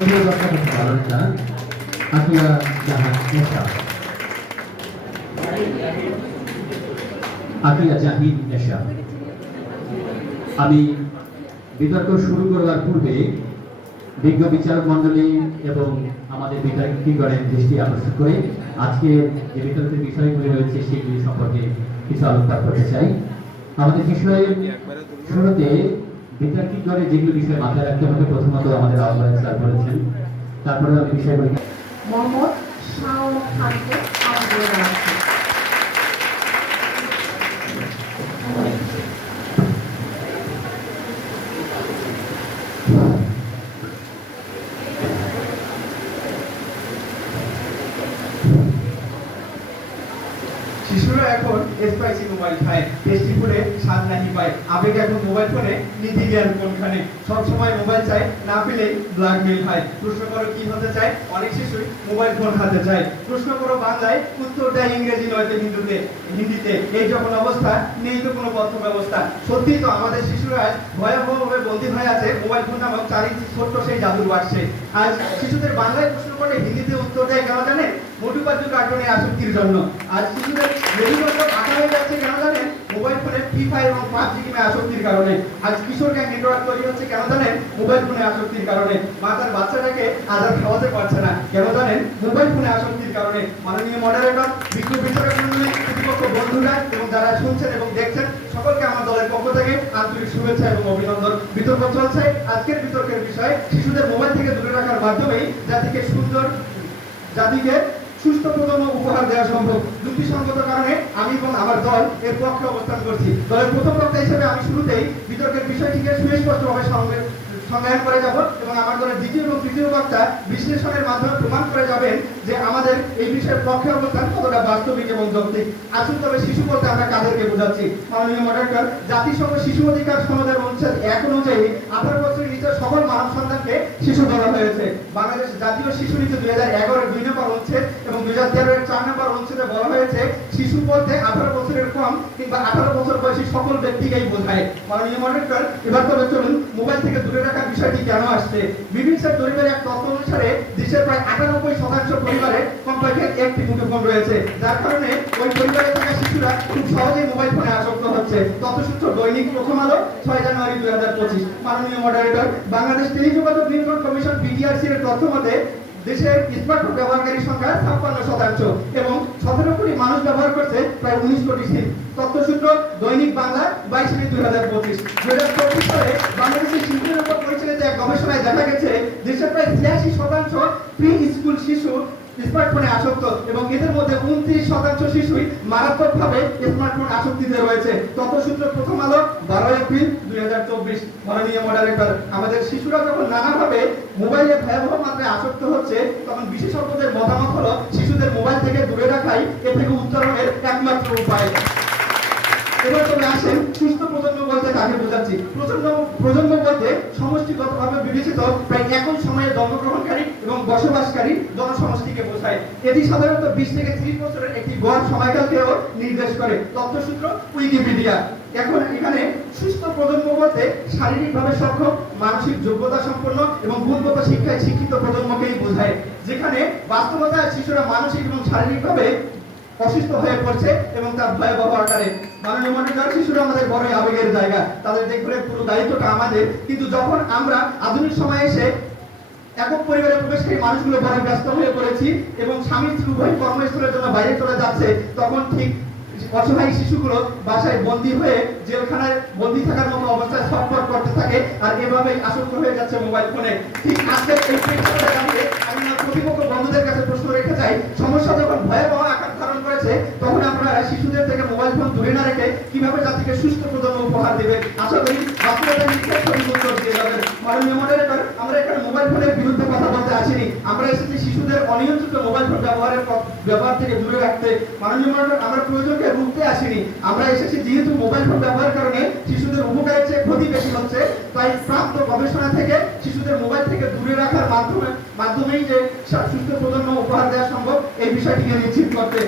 আমি বিতর্ক শুরু করবার পূর্বে বিজ্ঞ বিচারক মন্ডলী এবং আমাদের বিতর্কগণের দৃষ্টি আকর্ষণ করে আজকে যে বিতর্কের বিষয়গুলি রয়েছে সেগুলি সম্পর্কে কিছু আলোকপাত করতে চাই। আমাদের বিষয়ে শুরুতে বিতর্কগণের যেগুলো বিষয় মাথায় রাখতে হবে, প্রথমত আমাদের আহ্বায়ক স্যার বলেছেন, তারপরে আমি বিষয়গুলি মোহাম্মদ শাওন খানকে আমন্ত্রণ জানাচ্ছি। শিশুরা এখন স্পাইসি মোবাইল খায়, টেস্টি ফুডে স্বাদ নাহি পায়, আবেগ এখন মোবাইল ফোনে, নীতি জ্ঞান কোনখানে, সব সময় মোবাইল চায়, না পেলে ব্ল্যাকমেল হয়। প্রশ্ন করো কি হতে চায়, অনেক শিশুই মোবাইল ফোন হাতে চায়। প্রশ্ন করো বাংলায়, উত্তর দেয় ইংরেজি নয়তো হিন্দিতে। এই যখন অবস্থা, নেই তো কোনো পথ ব্যবস্থা। সত্যি তো আমাদের শিশুরা ভয়াবহভাবে বন্দী হয়ে আছে মোবাইল ফোন নামক ছোট্ট সেই জাদুর বাক্সে। আজ শিশুদের বাংলায় প্রশ্ন করলে হিন্দিতে উত্তর দেয় কেন জানে? মোটু পাতলু কার্টুনে আসক্তির জন্য। আজ শিশুদের মেরুদণ্ড আঁকা হয়ে যাচ্ছে কেন জানেন? মোবাইল ফোনে ফ্রি ফায়ার এবং পাবজি গেমে আসক্তির কারণে। আজ কিশোর গ্যাং নেটওয়ার্ক তৈরি হচ্ছে কেন জানেন? মোবাইল ফোনে আসক্তির কারণে। মা তার বাচ্চাটাকে আদার খাওয়াতে পারছে না কেন জানেন? মোবাইল ফোনে আসক্তির কারণে। মাননীয় মডারেটর, বিজ্ঞ বিচারক মণ্ডলী, প্রতিপক্ষ বন্ধুরা এবং যারা শুনছেন এবং দেখছেন সকলকে আমার দলের পক্ষ থেকে আন্তরিক শুভেচ্ছা এবং অভিনন্দন। বিতর্ক চলছে। আজকের বিতর্কের বিষয় শিশুদের মোবাইল থেকে দূরে রাখার মাধ্যমেই জাতিকে সুস্থ প্রজন্ম উপহার দেওয়া সম্ভব। যুক্তিসঙ্গত কারণে আমি এবং আমার দল এর পক্ষে অবস্থান করছি। দলের প্রথম বক্তা হিসেবে আমি শুরুতেই বিতর্কের বিষয়টিকে সুস্পষ্টভাবে সংজ্ঞায়ন করে যাব এবং আমার দলের দ্বিতীয় এবং তৃতীয় বক্তা বিশ্লেষণের মাধ্যমে প্রমাণ করে যাবেন যে আমাদের এই বিষয়ের পক্ষে অবস্থান কতটা বাস্তবিক এবং যৌক্তিক। আসুন তবে শিশু বলতে আমরা কাদেরকে বোঝাচ্ছি। মাননীয় মডারেটর, জাতিসংঘ শিশু অধিকার সনদের অনুচ্ছেদ 1 অনুযায়ী 18 বছরের নিচে সকল মানব সন্তানকে শিশু বলা হয়েছে। বাংলাদেশ জাতীয় শিশু নীতি 2011 এর 2 নম্বর অনুচ্ছেদ এবং 2013 এর 4 নম্বর অনুচ্ছেদে বলা হয়েছে শিশু বলতে 18 বছরের কম কিংবা 18 বছর বয়সী সকল ব্যক্তিকেই বোঝায়। মাননীয় মডারেটর, এবার তবে চলুন মোবাইল থেকে দূরে রাখার বিষয়টি কেন আসছে। বিবিসির জরিপের এক তথ্য অনুসারে দেশের প্রায় 98% পরিবারে কমপক্ষে একটি মুঠোফোন রয়েছে, যার কারণে ওই পরিবারে থাকা শিশুরা খুব সহজেই মোবাইল ফোনে আসক্ত হচ্ছে। তথ্যসূত্র দৈনিক প্রথম আলো, 6 জানুয়ারি 2025। মাননীয় মডারেটর, বাংলাদেশ টেলিযোগাযোগ নিয়ন্ত্রণ কমিশন বিটিআরসি এর তথ্য মতে দেশের স্মার্টফোন ব্যবহারকারী সংখ্যা 56% এবং 17 কোটি মানুষ ব্যবহার করছে প্রায় 19 কোটি সিম। তথ্যসূত্র দৈনিক বাংলা, 22 মে 2025। 2024 সালে বাংলাদেশের শিশুদের উপর পরিচালিত এক গবেষণায় দেখা গেছে দেশের প্রায় 86% প্রি স্কুল শিশু স্মার্টফোনে আসক্ত এবং এদের মধ্যে 29% শিশুই মারাত্মকভাবে স্মার্টফোন আসক্তিতে রয়েছে। তথ্যসূত্র প্রথম আলো, 12 এপ্রিল 2024। মাননীয় মডারেটর, আমাদের শিশুরা যখন নানাভাবে মোবাইলে ভয়াবহ মাত্রায় আসক্ত হচ্ছে তখন বিশেষজ্ঞদের মতামত হলো শিশুদের মোবাইল থেকে দূরে রাখাই এ থেকে উত্তরণের একমাত্র উপায়। এবার তবে আসেন সুস্থ প্রজন্ম বলতে কাকে বোঝাচ্ছি। প্রজন্ম বলতে সমষ্টিগতভাবে বিবেচিত প্রায় একই সময়ে জন্মগ্রহণকারী এবং বসবাসকারী জনসমষ্টিকে বোঝায়। এটি সাধারণত 20 থেকে 30 বছরের একটি গড় সময়কালকেও নির্দেশ করে। তথ্যসূত্র উইকিপিডিয়া। এখানে সুস্থ প্রজন্ম বলতে শারীরিকভাবে সক্ষম, মানসিক যোগ্যতা সম্পন্ন এবং গুণগত শিক্ষায় শিক্ষিত প্রজন্মকেই বোঝায়, যেখানে বাস্তবতায় শিশুরা মানসিক এবং শারীরিকভাবে অসুস্থ হয়ে পড়ছে এবং তার ভয়াবহ আকারে। মাননীয় মডারেটর, শিশুরা আমাদের বড় আবেগের জায়গা, তাদের দেখভালে পুরো দায়িত্বটা আমাদের। কিন্তু যখন আমরা আধুনিক সময়ে এসে একক পরিবারে প্রবেশকারী মানুষগুলো বড় ব্যস্ত হয়ে পড়েছি এবং স্বামী স্ত্রী উভয় কর্মস্থলের জন্য বাইরে চলে যাচ্ছে, তখন ঠিক অসহায় শিশুগুলো বাসায় বন্দী হয়ে জেলখানায় বন্দী থাকার মতো অবস্থায় ছটফট করতে থাকে আর এভাবেই আসক্ত হয়ে যাচ্ছে মোবাইল ফোনে। ঠিক আজকের এই প্রেক্ষাপটে দাঁড়িয়ে আমি আমার প্রতিপক্ষ বন্ধুদের কাছে প্রশ্ন রেখে চাই, সমস্যা যখন ভয়াবহ আকার ধারণ করেছে তখন আপনারা শিশুদের থেকে মোবাইল ফোন দূরে না রেখে কিভাবে জাতিকে সুস্থ প্রজন্ম উপহার দেবে? আশা করি বাস্তবতা উত্তর দিয়ে যাবেন। মাননীয় মডারেটর, আমরা এখানে মোবাইল ফোনের বিরুদ্ধে কথা বলতে আসিনি, আমরা এসেছি শিশুদের অনিয়ন্ত্রিত মোবাইল ফোন ব্যবহার থেকে দূরে রাখতে। মাননীয় মডারেটর, আমরা প্রয়োজনকে রুখতে আসিনি, আমরা এসেছি যেহেতু মোবাইল ফোন ব্যবহারের কারণে শিশুদের উপকারের চেয়ে ক্ষতি বেশি হচ্ছে, তাই প্রাপ্ত গবেষণা থেকে শিশুদের মোবাইল থেকে দূরে রাখার মাধ্যমেই যে সুস্থ প্রজন্ম উপহার দেওয়া সম্ভব এই বিষয়টিকে নিশ্চিত করতে।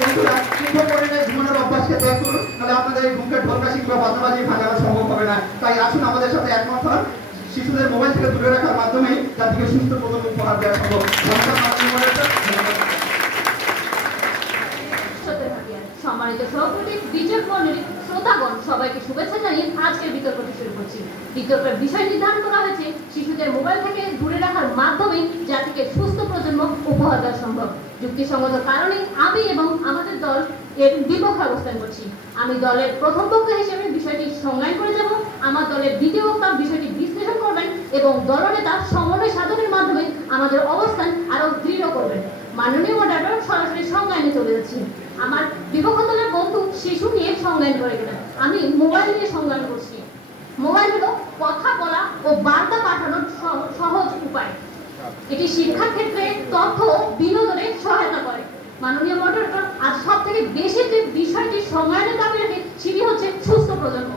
বন্ধুরা, শিক্ষক পরিণয় জীবনের অভ্যাসকে ত্যাগ করুন, তাহলে আপনাদের এই ঘুমকে ঢোলকা শিক্ষা বাদ্যবাজি ভাঙানো সম্ভব হবে না। তাই আসুন আমাদের সাথে একমত হন। শিশুদের মোবাইল থেকে দূরে রাখার মাধ্যমে জাতিকে সুস্থ প্রজন্ম উপহার দেওয়া সম্ভব। ধন্যবাদ মাননীয় মডারেটর। সম্মানিত সভাপতি, বিচারক মণ্ডলী, শ্রোতাগণ, সবাইকে শুভেচ্ছা জানিয়ে আজকের বিতর্কটি শুরু করছি। বিতর্কের বিষয় নির্ধারণ করা হয়েছে শিশুদের মোবাইল থেকে দূরে রাখার মাধ্যমে জাতিকে সুস্থ প্রজন্ম উপহার দেওয়া সম্ভব। যুক্তিসঙ্গত কারণে আমি এবং আমাদের দল এর বিপক্ষে অবস্থান করছি। আমি দলের প্রথম পক্ষ হিসেবে বিষয়টি সংজ্ঞায়ন করে যাব। আমার দলের দ্বিতীয় বক্তা বিষয়টি বিশ্লেষণ করবেন এবং দলনেতা সমন্বয় সাধনের মাধ্যমে আমাদের অবস্থান আরো দৃঢ় করবেন। মাননীয় মডারেটর, সরাসরি সংজ্ঞায়নে চলে যাচ্ছি। আমার বিপক্ষ দলের বন্ধু শিশু নিয়ে সংজ্ঞায়ন করে গেলেন, আমি মোবাইল নিয়ে সংজ্ঞায়ন করছি। মোবাইল হলো কথা বলা ও বার্তা পাঠানোর সহজ উপায়। এটি শিক্ষার ক্ষেত্রে তথ্য ও বিনোদনে সহায়তা করে। মাননীয় মডারেটর, আজ সব থেকে বেশি যে বিষয়টি সংজ্ঞায়নের দাবি রাখে সেটি হচ্ছে সুস্থ প্রজন্ম।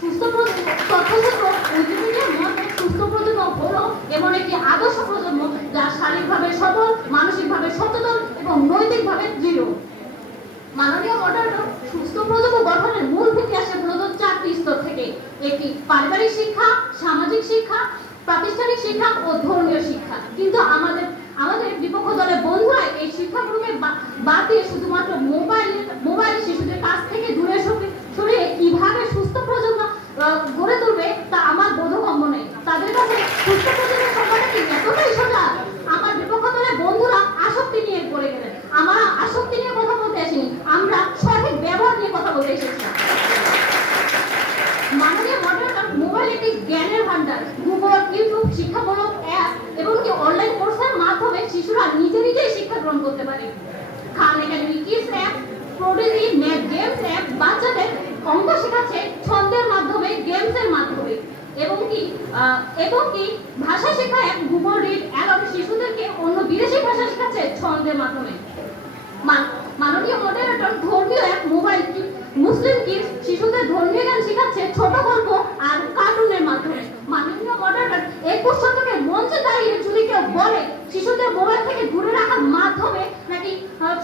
সুস্থ প্রজন্ম তথ্যসূত্র উইকিপিডিয়ার মতে সুস্থ প্রজন্ম হলো এমন একটি আদর্শ প্রজন্ম যা শারীরিকভাবে সবল, মানসিকভাবে সচেতন এবং নৈতিকভাবে দৃঢ়। মাননীয় মডারেটর, সুস্থ প্রজন্ম গঠনের মূল ভিত্তি আসে মূলত 4টি স্তর থেকে। একটি পারিবারিক শিক্ষা, সামাজিক শিক্ষা, প্রাতিষ্ঠানিক শিক্ষা ও ধর্মীয় শিক্ষা। কিন্তু আমাদের বিপক্ষ দলের বন্ধুরা এই শিক্ষাগুলোকে বাদ দিয়ে শুধুমাত্র মোবাইল শিশুদের কাছ থেকে দূরে সরিয়ে কিভাবে সুস্থ প্রজন্ম গড়ে তুলবে তা আমার বোধগম্য নেই। তাদের কাছে সুস্থ প্রজন্মের সংখ্যাটা কি এতটাই সোজা? আমার বিপক্ষ দলের বন্ধুরা আসক্তি নিয়ে পড়ে গেলেন। আমরা আসক্তি নিয়ে কথা বলতে আসিনি, আমরা সঠিক ব্যবহার নিয়ে কথা বলতে এসেছি। মাননীয় মডারেটর, মোবাইল একটি জ্ঞানের ভান্ডার। গুগল, ইউটিউব, শিক্ষামূলক অ্যাপ এবং অনলাইন কোর্সের মাধ্যমে শিশুরা নিজেই শিক্ষা গ্রহণ করতে পারে। Khan academy kids app, Prodigy, math games app বাচ্চাদের অঙ্ক শেখাচ্ছে ছন্দের মাধ্যমে, গেমসের মাধ্যমে। এবং কি ভাষা শেখা অ্যাপ গুগল রিড অ্যালব শিশুদেরকে অন্য বিদেশি ভাষা শেখাচ্ছে ছন্দের মাধ্যমে। মাননীয় মডারেটর, ধর্মীয় অ্যাপ মোবাইল মুসলিম কিডস শিশুদের ধর্মীয় জ্ঞান শেখাচ্ছে ছোট গল্প আর কার্টুনের মাধ্যমে। মাননীয় মডারেটর, 21 শতকে মঞ্চে দাঁড়িয়ে যদি কেউ বলে শিশুদের মোবাইল থেকে দূরে রাখার মাধ্যমে নাকি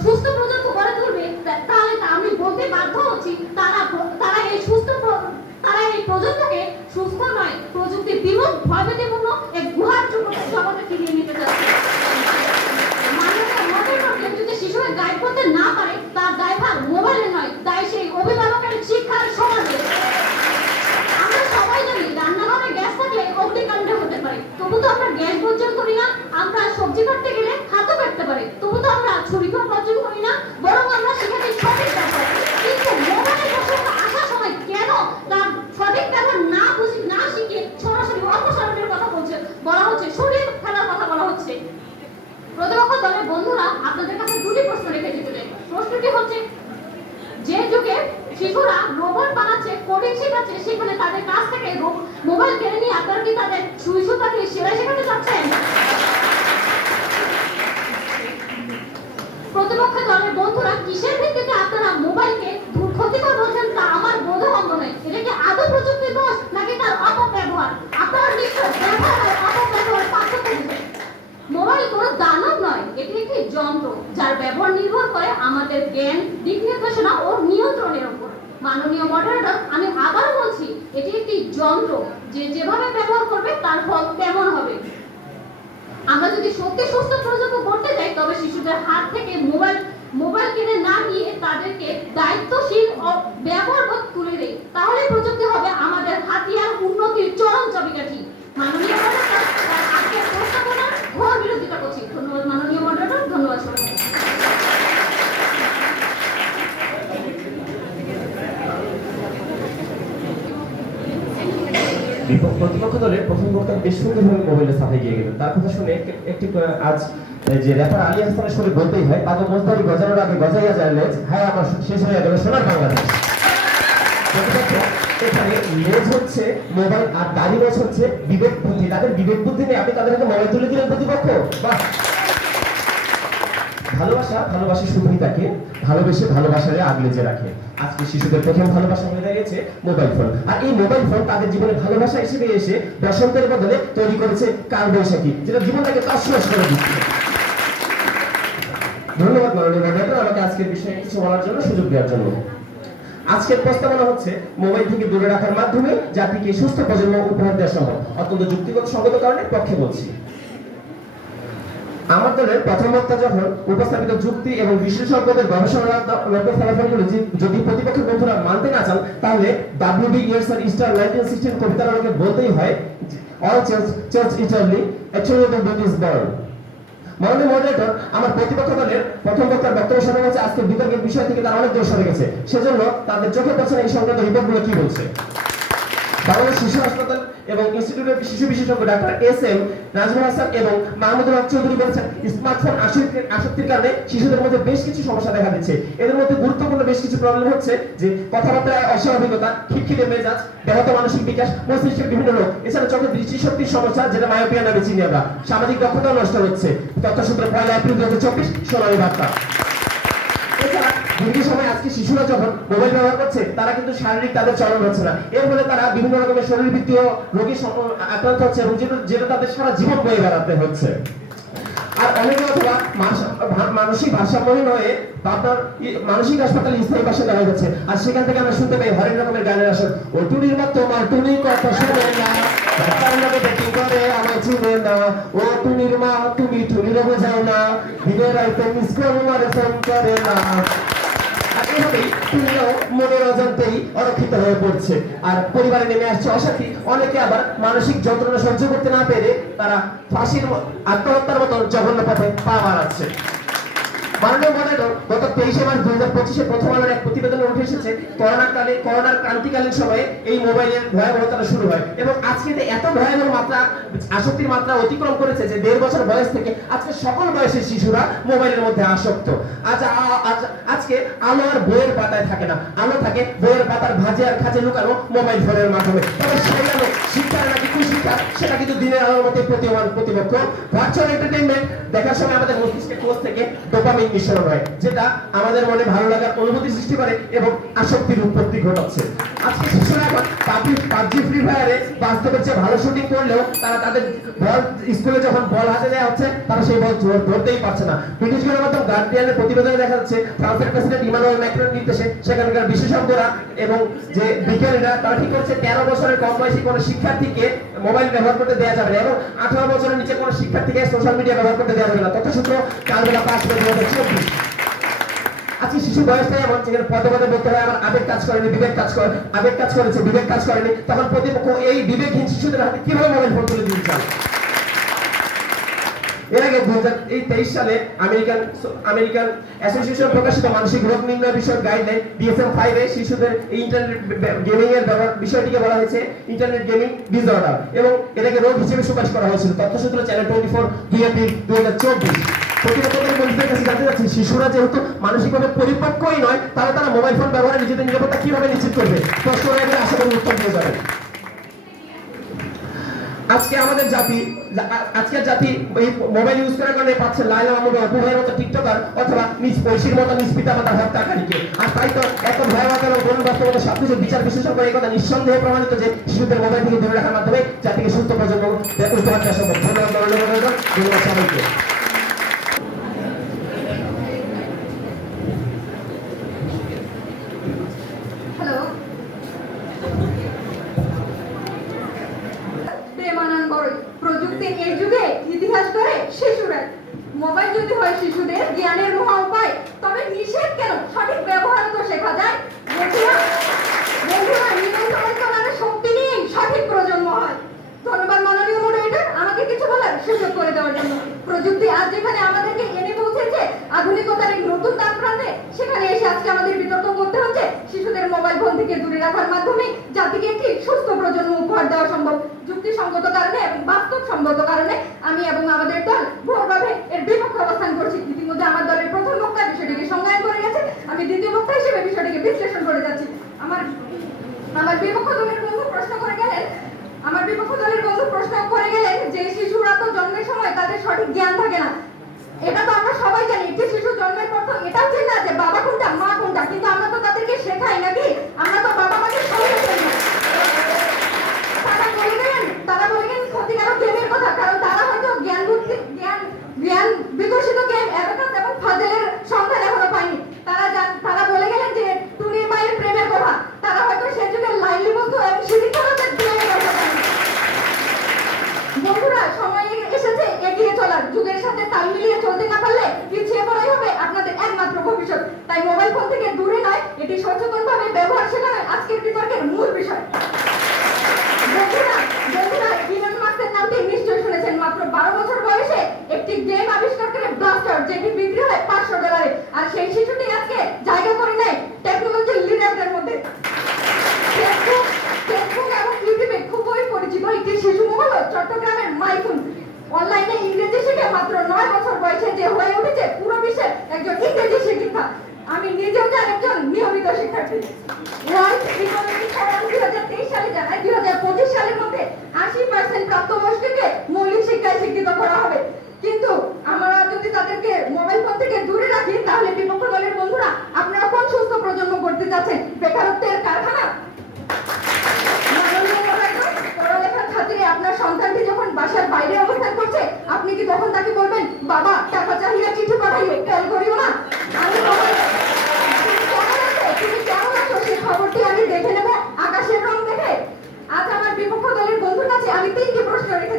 সুস্থ প্রজন্ম গড়ে তুলবে, তাহলে আমি বলতে বাধ্য হচ্ছি তারা এই প্রজন্মকে সুস্থ নয়, প্রযুক্তি বিমুখ, ভয়ভীতিপূর্ণ এক গুহার জগতে ফিরিয়ে নিতে চাচ্ছে। মাননীয় মডারেটরকে যদি শিশুরা গাইড করতে না পারে, তার দায়ভার মোবাইলে নয়, দায় সেই অভিভাবকের শিক্ষার সমাজে। আমরা সবাই জানি রান্নাঘরে গ্যাস থাকলে অগ্নিকাণ্ড হতে পারে, তবু তো আমরা গ্যাস বর্জন করি না। আমরা সবজি কাটতে গেলে হাতও কাটতে পারে, তবু তো আমরা ছুরিকেও বর্জন করি না, বরং আমরা সেখানে সঠিক ব্যবহার। কিন্তু মোবাইলের প্রসঙ্গ আসার সময় কেন তার সঠিক ব্যবহার না শিখে সরাসরি অপসারণের কথা বলা হচ্ছে, সরিয়ে ফেলার কথা বলা হচ্ছে। প্রতিপক্ষ দলের বন্ধুরা, আপনাদের কাছে দুটি প্রশ্ন রেখে যেতে চাই। প্রশ্নটি হচ্ছে, যে যুগে শিশুরা রোবট বানাচ্ছে, কোডিং শেখাচ্ছে, সেখানে তাদের কাছ থেকে মোবাইল কেড়ে নিয়ে আপনারা কি তাদের সুই সুতা দিয়ে সেলাই শেখাতে চাচ্ছেন? প্রতিপক্ষ দলের বন্ধুরা, কিসের ভিত্তিতে আপনারা মোবাইলকে ক্ষতিকর বলছেন তা আমার বোধগম্য নয়। এটা কি আদৌ প্রযুক্তির দোষ নাকি তার অপব্যবহার? আপনারা নিশ্চয় ব্যবহার আর অপব্যবহার পার্থক্য বুঝবেন। মোবাইল কোনো দানব নয়, এটি একটি যন্ত্র যার ব্যবহার নির্ভর করে আমাদের জ্ঞান, দিক নির্দেশনা ও নিয়ন্ত্রণের উপর। মাননীয় মডারেটর, আমি আবারও বলছি, এটি একটি যন্ত্র, যেভাবে ব্যবহার করবে তার ফল তেমন হবে। আমরা যদি সত্যি সুস্থ প্রজন্ম করতে যাই, তবে শিশুদের হাত থেকে মোবাইল কিনে না নিয়ে তাদেরকে দায়িত্বশীল ও ব্যবহারবোধ তুলে দেয়, তাহলে প্রযুক্তি হবে আমাদের হাতিয়ার, উন্নতির চরম চাবিকাঠি। মাননীয় মডারেটর, আজকের প্রস্তাবনার ঘোর বিরোধিতা করছি। ধন্যবাদ মাননীয় মডারেটর, ধন্যবাদ সবাই। প্রতিপক্ষ দলের প্রথম বক্তা বেশ সুন্দরভাবে মোবাইলের সাথে গিয়ে গেলেন। তার কথা শুনে একটি আজ যে র্যাপার আলী হাসানের সঙ্গে বলতেই হয়, তাকে মোস্তারি গজানোর আগে গজাইয়া যায় লেজ, হ্যাঁ আমার শেষ হয়ে গেল সোনার বাংলাদেশ। এখানে লেজ হচ্ছে মোবাইল আর দাড়ি লেজ হচ্ছে বিবেক বুদ্ধি। তাদের বিবেক বুদ্ধি নেই, আপনি তাদের হাতে মোবাইল তুলে দিলেন প্রতিপক্ষ। বাহ! ভালোবাসা শুধুই তাকে ভালোবাসারে আগলে যে রাখে। আজকে শিশুদের প্রথম ভালোবাসা হয়ে দাঁড়িয়েছে মোবাইল ফোন, আর এই মোবাইল ফোন তাদের জীবনে ভালোবাসা হিসেবে এসে বসন্তের বদলে তৈরি করেছে কালবৈশাখী, যেটা জীবনটাকে তছনছ করে দিচ্ছে। ধন্যবাদ মাননীয় মডারেটর, আমাকে আজকের বিষয়ে কিছু বলার জন্য, সুযোগ দেওয়ার জন্য। আজকের প্রস্তাবনা হচ্ছে মোবাইল থেকে দূরে রাখার মাধ্যমে জাতিকে সুস্থ প্রজন্ম উপহার দেওয়া সম্ভব। অত্যন্ত যুক্তিগত সঙ্গত কারণে পক্ষে বলছি। আমার দলের প্রথম বক্তা যখন উপস্থাপিত যুক্তি এবং বিশেষজ্ঞদের গবেষণার ফলাফলগুলো যদি প্রতিপক্ষের বন্ধুরা মানতে না চান, তাহলে WB ইয়ার্সন ইস্টার 1916 কবিতার আলোকে বলতেই হয়, all church utterly actually the British born. মাননীয় মডারেটর, আমার প্রতিপক্ষ দলের প্রথম বক্তার বক্তব্য শোনা গেছে আজকে বিতর্কের বিষয় থেকে তারা অনেক দূর সরে গেছে, সেজন্য তাদের চোখে পড়ছে না এই সংক্রান্ত রিপোর্টগুলো কি বলছে। বাংলাদেশ শিশু হাসপাতাল এবং ইনস্টিটিউটের শিশু বিশেষজ্ঞ ডাক্তার SM নাজমুল হাসান এবং মাহমুদুল হক চৌধুরী বলেছেন, স্মার্টফোন আসক্তির কারণে শিশুদের মধ্যে বেশ কিছু সমস্যা দেখা দিচ্ছে। এদের মধ্যে গুরুত্বপূর্ণ বেশ কিছু প্রবলেম হচ্ছে যে কথাবার্তায় অস্বাভাবিকতা, খিটখিটে মেজাজ, ব্যাহত মানসিক বিকাশ, মস্তিষ্কের বিভিন্ন রোগ, এছাড়া চোখের দৃষ্টিশক্তির সমস্যা যেটা মায়োপিয়া নামে চিনি আমরা, সামাজিক দক্ষতাও নষ্ট হচ্ছে। তথ্যসূত্র 1 এপ্রিল 2024 সোনালী বার্তা। এছাড়া দীর্ঘ সময় আজকে শিশুরা যখন মোবাইল ব্যবহার করছে, তারা কিন্তু শারীরিক তাদের চলন হচ্ছে না। এর ফলে তারা বিভিন্ন রকমের শরীরবৃত্তীয় রোগী আক্রান্ত হচ্ছে এবং যেটা তাদের সারা জীবন বয়ে বেড়াতে হচ্ছে। আর অনেকে অথবা মানসিক ভারসাম্যহীন হয়ে আপনার মানসিক হাসপাতালে স্থায়ী বাসা দেওয়া হচ্ছে। আর সেখান থেকে আমরা শুনতে পাই হরেক রকমের গানের আসর, ও টুনির মা তোমার টুনি কথা শুনে না, ডাক্তার লোকে ব্যাটিং করে আমায় চিনে না, ও টুনির মা তুমি টুনির বোঝাও না, দিনের রাইতে মিস করে ফোন করে না। আর এভাবেই তুমিও মনের অজান্তেই অরক্ষিত হয়ে পড়ছে, আর পরিবারে নেমে আসছে অশান্তি। অনেকে আবার মানসিক যন্ত্রণা সহ্য করতে না পেরে তারা আত্মহত্যার মতো জঘন্য পথে পা বাড়াচ্ছে। মাননীয় মডারেটর, গত 23 মার্চ 2025 প্রথম আলোর এক প্রতিবেদনে উঠে এসেছে করোনার ক্রান্তিকালীন সময়ে এই মোবাইলের ভয়াবহতা শুরু হয় এবং আজকে এত ভয়াবহ মাত্রা, আসক্তির মাত্রা অতিক্রম করেছে যে 1.5 বছর বয়স থেকে আজকে সকল বয়সের শিশুরা মোবাইলের মধ্যে আসক্ত। আজকে আলো আর বইয়ের পাতায় থাকে না, আলো থাকে বইয়ের পাতার ভাঁজে আর খাঁজে লুকানো মোবাইল ফোনের মাধ্যমে। তবে সেই আলো শিক্ষার নাকি কুশিক্ষা, সেটা কিন্তু দিনের আলোর মধ্যে প্রতীয়মান। প্রতিপক্ষ ভার্চুয়াল এন্টারটেইনমেন্ট দেখার সময় আমাদের মস্তিষ্কের কোষ থেকে ডোপামিন নিঃসরণ হয়, যেটা আমাদের মনে ভালো লাগার অনুভূতি সৃষ্টি করে এবং আসক্তির উৎপত্তি ঘটাচ্ছে। আজকে শিশুরা এখন PUBG ফ্রি ফায়ারে বাস্তবের চেয়ে ভালো শুটিং করলেও তারা তাদের বল, স্কুলে যখন বল হাতে দেওয়া হচ্ছে তারা সেই বল ধরতেই পারছে না। ব্রিটিশ গণমাধ্যম গার্ডিয়ানের প্রতিবেদনে দেখা যাচ্ছে ফ্রান্সের প্রেসিডেন্ট ইমানুয়েল ম্যাক্রনের নির্দেশে সেখানকার বিশেষজ্ঞরা এবং যে বিজ্ঞানীরা তারা ঠিক করেছে 13 বছরের কম বয়সী কোনো শিক্ষার্থীকে মোবাইল ব্যবহার করতে দেওয়া যাবে না এবং 18 বছরের নিচে কোনো শিক্ষার্থীকে সোশ্যাল মিডিয়া ব্যবহার করতে দেওয়া যাবে না। তথ্যসূত্র কালবেলা 5 মে 2024। আজকে শিশু বয়সটা এমন যেখানে পদে পদে বলতে হয় আমার আবেগ কাজ করেনি, বিবেক কাজ করে, আবেগ কাজ করেছে, বিবেক কাজ করেনি, তখন প্রতিপক্ষ এই বিবেকহীন শিশুদের হাতে কিভাবে মোবাইল ফোন তুলে দিতে চায়। এর আগে 2023 সালে আমেরিকান অ্যাসোসিয়েশন প্রকাশিত মানসিক রোগ নির্ণয় বিষয়ক গাইডলাইন DSM-5 এ শিশুদের ইন্টারনেট গেমিং এর বিষয়টিকে বলা হয়েছে ইন্টারনেট গেমিং ডিসঅর্ডার এবং এটাকে রোগ হিসেবে সুপারিশ করা হয়েছিল। তথ্যসূত্র চ্যানেল 24 2 এপ্রিল 2024। প্রতিপক্ষের বন্ধুদের কাছে জানতে চাচ্ছি, শিশুরা যেহেতু মানসিকভাবে পরিপক্কই নয়, তাহলে তারা মোবাইল ফোন ব্যবহারে নিজেদের নিরাপত্তা কিভাবে নিশ্চিত করবে? প্রশ্ন এর আশা করি উত্তর দিয়ে যাবে। আজকের জাতি এই মোবাইল ইউজ করার কারণে পাচ্ছে লাইলা মাহমুদ অপুভাইয়ের মতো টিকটকার অথবা নিজ ঐশীর মতো নিজ পিতা মাতার হত্যাকারীকে। আর তাই তো এত ভয়াবহ এবং করুণ বাস্তবতা সবকিছু বিচার বিশ্লেষণ করে এই কথা নিঃসন্দেহে প্রমাণিত যে শিশুদের মোবাইল থেকে দূরে রাখার মাধ্যমে জাতিকে সুস্থ প্রজন্ম উপহার দেওয়া সম্ভব। ধন্যবাদ সবাইকে। প্রযুক্তির এই যুগে ইতিহাস গড়ে শিশুরা। মোবাইল যদি হয় শিশুদের জ্ঞানের মহা উপায়, তবে নিষেধ কেন? সঠিক ব্যবহার তো শেখা যায়। বন্ধুরা নিয়ন্ত্রণ করার শক্তি নিয়ে সঠিক প্রজন্ম হয়। ধন্যবাদ মাননীয় মডারেটর, আমাকে কিছু বলার সুযোগ করে দেওয়ার জন্য। প্রযুক্তি আজ যেখানে আমাদেরকে এনে পৌঁছেছে আধুনিকতার এক নতুন দ্বার প্রান্তে, সেখানে এসে আজকে আমাদের বিতর্ক করতে হচ্ছে শিশুদের মোবাইল ফোন থেকে দূরে রাখার মাধ্যমে জাতিকে একটি সুস্থ প্রজন্ম উপহার দেওয়া সম্ভব। যুক্তিসঙ্গত কারণে এবং বাস্তবসম্মত কারণে আমি এবং আমাদের দল ভোরভাবে এর বিপক্ষে অবস্থান করছি। ইতিমধ্যে আমার দলের প্রথম বক্তা বিষয়টিকে সংজ্ঞায়ন করে গেছে, আমি দ্বিতীয় বক্তা হিসেবে বিষয়টিকে বিশ্লেষণ করে যাচ্ছি। আমার বিপক্ষ দলের বন্ধু প্রশ্ন করে গেলেন যে শিশুরা তো জন্মের সময় তাদের সঠিক জ্ঞান থাকে না। এটা তো আমরা সবাই জানি, একটি শিশু জন্মের পর তো এটাও চেনে না যে বাবা কোনটা মা কোনটা, কিন্তু আমরা তো তাদেরকে শেখাই নাকি? আমরা তো বাবা মাকে সবাই জানি না। তারা বলে গেলেন ক্ষতিকারক গেমের কথা, কারণ তারা হয়তো তাল মিলিয়ে চলতে না পারলে পিছিয়ে পড়াই হবে আপনাদের একমাত্র ভবিষ্যৎ। তাই মোবাইল ফোন থেকে দূরে নয়, এটি সচেতনভাবে ব্যবহার শেখানোই আজকের বিতর্কের মূল বিষয়। বন্ধুরা বন্ধুরা ইলন মাস্কের নামটি নিশ্চয়ই শুনেছেন। মাত্র 12 বছর বয়সে একটি গেম আবিষ্কার করে ব্লাস্টার, যেটি বিক্রি হয় $500। আর সেই শিশুটি আজকে জায়গা করে নেয় টেকনোলজি লিডারদের মধ্যে। ফেসবুক এবং ইউটিউবে খুবই পরিচিত একটি শিশু হলো চট্টগ্রামের মাইফুন। অনলাইনে ইংরেজি শিখে মাত্র 9 বছর বয়সে যে হয়ে উঠেছে পুরো বিশ্বের একজন ইংরেজি শিক্ষিকা। আমি নিজেও যার একজন নিয়মিত শিক্ষার্থী। ওয়ার্ল্ড ইকোনমিক ফোরাম 2023 সালে জানায় 2025 সালের মধ্যে 80% প্রাপ্তবয়স্ককে মৌলিক শিক্ষায় শিক্ষিত করা হবে। কিন্তু আমরা যদি তাদেরকে মোবাইল ফোন থেকে দূরে রাখি, তাহলে বিপক্ষ দলের বন্ধুরা আপনারা কোন সুস্থ প্রজন্ম করতে যাচ্ছেন? বেকারত্বের কারখানা? পড়ালেখার খাতিরে আপনার সন্তানটি যখন বাসার বাইরে অবস্থান করছে, আপনি কি তখন তাকে বলবেন, বাবা টাকা চাহিয়ে চিঠি পাঠাইও, কল করিও না? আমি তুমি কেমন আছো সেই খবরটি আমি দেখে নেব আকাশের রং দেখে। আজ আমার বিপক্ষ দলের বন্ধুর কাছে আমি 3টি প্রশ্ন রেখে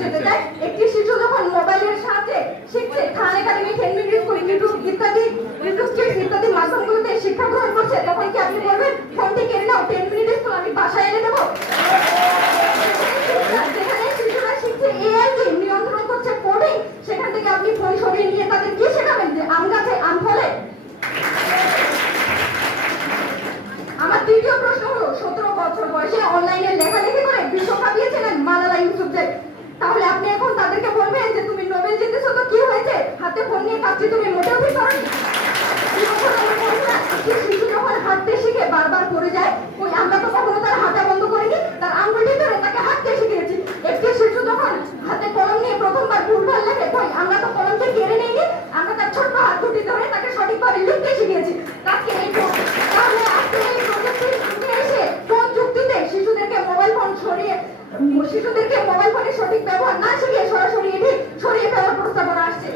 যেতে চাই। একটি শিশু যখন মোবাইলের সাহায্যে শিখছে, খান একাডেমি, 10 মিনিট স্কুল, ইউটিউব ইত্যাদি মাধ্যমগুলোতে শিক্ষা গ্রহণ করছে, তখন কি আপনি বলবেন ফোনটি কেড়ে নাও, 10 মিনিট স্কুল আমি বাসায় এনে দেবো? যেখানে শিশুরা শিখছে এআই কে নিয়ন্ত্রণ করছে কোডিং, সেখান থেকে আপনি ফোন সরিয়ে নিয়ে তাদের কি শেখাবেন যে আম গাছে আম ফলে? আমার দ্বিতীয় প্রশ্ন হলো 17 বছর বয়সে অনলাইনে লেখালেখি করে বিশ্ব কাঁপিয়েছিলেন মালালা ইউসুফজাই। তাহলে আপনি এখন তাদেরকে বলবেন যে তুমি নোবেল জিতেছো তো কি হয়েছে, হাতে ফোন নিয়ে কাঁপছি, তুমি মোটেও ঠিক করনি? শিশু যখন হাঁটতে শিখে বারবার পড়ে যায়, ওই আমরা তো কখনো তার হাঁটা বন্ধ করিনি, তার আঙ্গুলটি ধরে তাকে হাঁটতে শিখিয়েছি। একটি শিশু যখন হাতে কলম নিয়ে প্রথমবার ভুলভাল লেখে, কই আমরা তো কলমকে কেড়ে নিইনি, আমরা তার ছোট্ট হাত দুটি ধরে তাকে সঠিকভাবে লিখতে শিখিয়েছি। তাহলে আজকে এই প্রযুক্তির যুগে এসে কোন যুক্তিতে শিশুদেরকে মোবাইল ফোনের সঠিক ব্যবহার না শিখিয়ে সরাসরি এটি সরিয়ে ফেলার প্রস্তাবনা আসছে?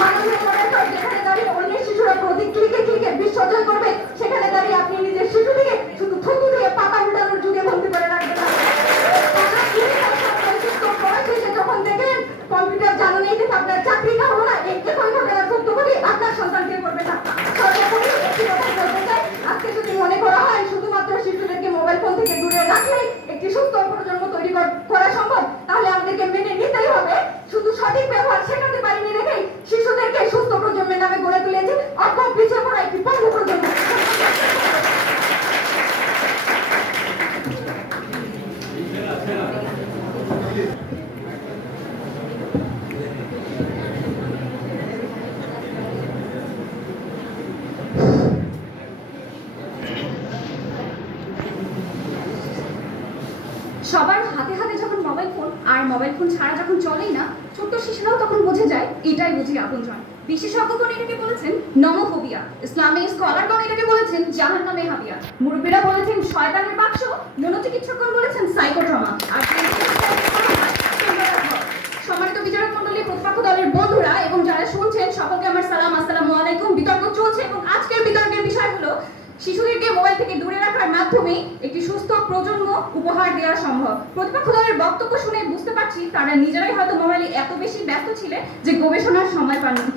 মাননীয় মডারেটর, যেখানে দাঁড়িয়ে অন্যের শিশুরা প্রতি ক্লিকে বিশ্ব জয় করবে, সেখানে দাঁড়িয়ে আপনি নিজের শিশুটিকে শুধু থুতু দিয়ে পাকা উল্টানোর যুগে বন্দি করে রাখবেন না। যখন দেখেন কম্পিউটার জানা নেই দেখে আপনার চাকরিটা হলো না, একইভাবে ভুক্তভোগী আপনার সন্তানকে করবে না। সর্বোপরি একটি কথা বলতে চাই, আজকে যদি মনে করা হয় শুধুমাত্র শিশুদেরকে মোবাইল ফোন থেকে দূরে রাখলেই একটি সুস্থ প্রজন্ম তৈরি করা সম্ভব, তাহলে আমাদেরকে মেনে নিতেই হবে শুধু সঠিক ব্যবহার শেখাতে পারিনি রেখেই শিশুদেরকে সুস্থ প্রজন্মের নামে গড়ে তুলেছি অক্ষম পিছিয়ে পড়া একটি পঙ্গু প্রজন্ম। সবার হাতে হাতে যখন মোবাইল ফোন, আর মোবাইল ফোন ছাড়া যখন চলেই না, ছোট্ট শিশুরাও তখন বুঝে যায় এটাই বুঝি আপনজন। বিশেষজ্ঞগণ এটাকে বলেছেন নমোফোবিয়া, ইসলামিক স্কলারগণ এটাকে বলেছেন জাহান্নামে হাবিয়া, মুরব্বীরা বলেছেন শয়তানের বাক্স, মনোচিকিৎসকগণ বলেছেন সাইকোট্রমা, আর সম্মানিত বিচারক মণ্ডলী, প্রতিপক্ষ দলের বন্ধুরা এবং যারা শুনছেন সকলকে আমার সালাম, আসসালামু আলাইকুম। বিতর্ক চলছে এবং আজকের বিতর্কের বিষয় হলো শিশুদেরকে মোবাইল থেকে দূরে রাখার মাধ্যমে একটি সুস্থ প্রজন্ম উপহার দেওয়া সম্ভব। প্রতিপক্ষ দলের বক্তব্য শুনে বুঝতে পারছি তারা নিজেরাই হয়তো মোবাইলে এত বেশি ব্যস্ত ছিলেন যে গবেষণার সময় পাননি।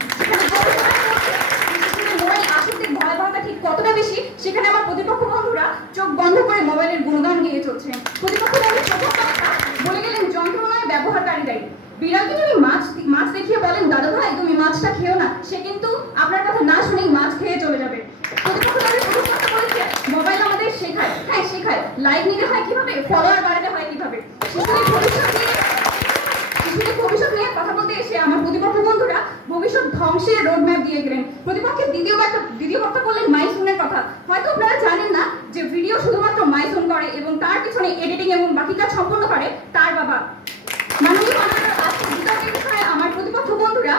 মোবাইল আসক্তির ভয়াবহতা ঠিক কতটা বেশি, সেখানে আমার প্রতিপক্ষ বন্ধুরা চোখ বন্ধ করে মোবাইলের গুণগান গিয়ে চলছে। প্রতিপক্ষ দলের প্রথম কথা বলে গেলেন যন্ত্রণায় ব্যবহারকারীরাই। বিড়ালকে যদি মাছ দেখিয়ে বলেন দাদা ভাই তুমি মাছটা খেও না, সে কিন্তু আপনার কথা না শুনেই মাছ খেয়ে চলে যাবে। মোবাইল আমাদের শেখায়, হ্যাঁ শেখায়, লাইক নিতে হয় কিভাবে, ফলোয়ার বাড়াতে হয় কিভাবে। শিশুদের ভবিষ্যৎ নিয়ে কথা বলতে এসে আমার প্রতিপক্ষ বন্ধুরা ভবিষ্যৎ ধ্বংসের রোডম্যাপ দিয়ে গেলেন। প্রতিপক্ষের দ্বিতীয় বক্তা বললেন মাইসুনের কথা। হয়তো আপনারা জানেন না যে ভিডিও শুধুমাত্র মাইসুন করে এবং তার পিছনে এডিটিং এবং বাকি কাজ সম্পূর্ণ করে তার বাবা। মাননীয় আজকে বিতর্কের বিষয়ে আমার প্রতিপক্ষ বন্ধুরা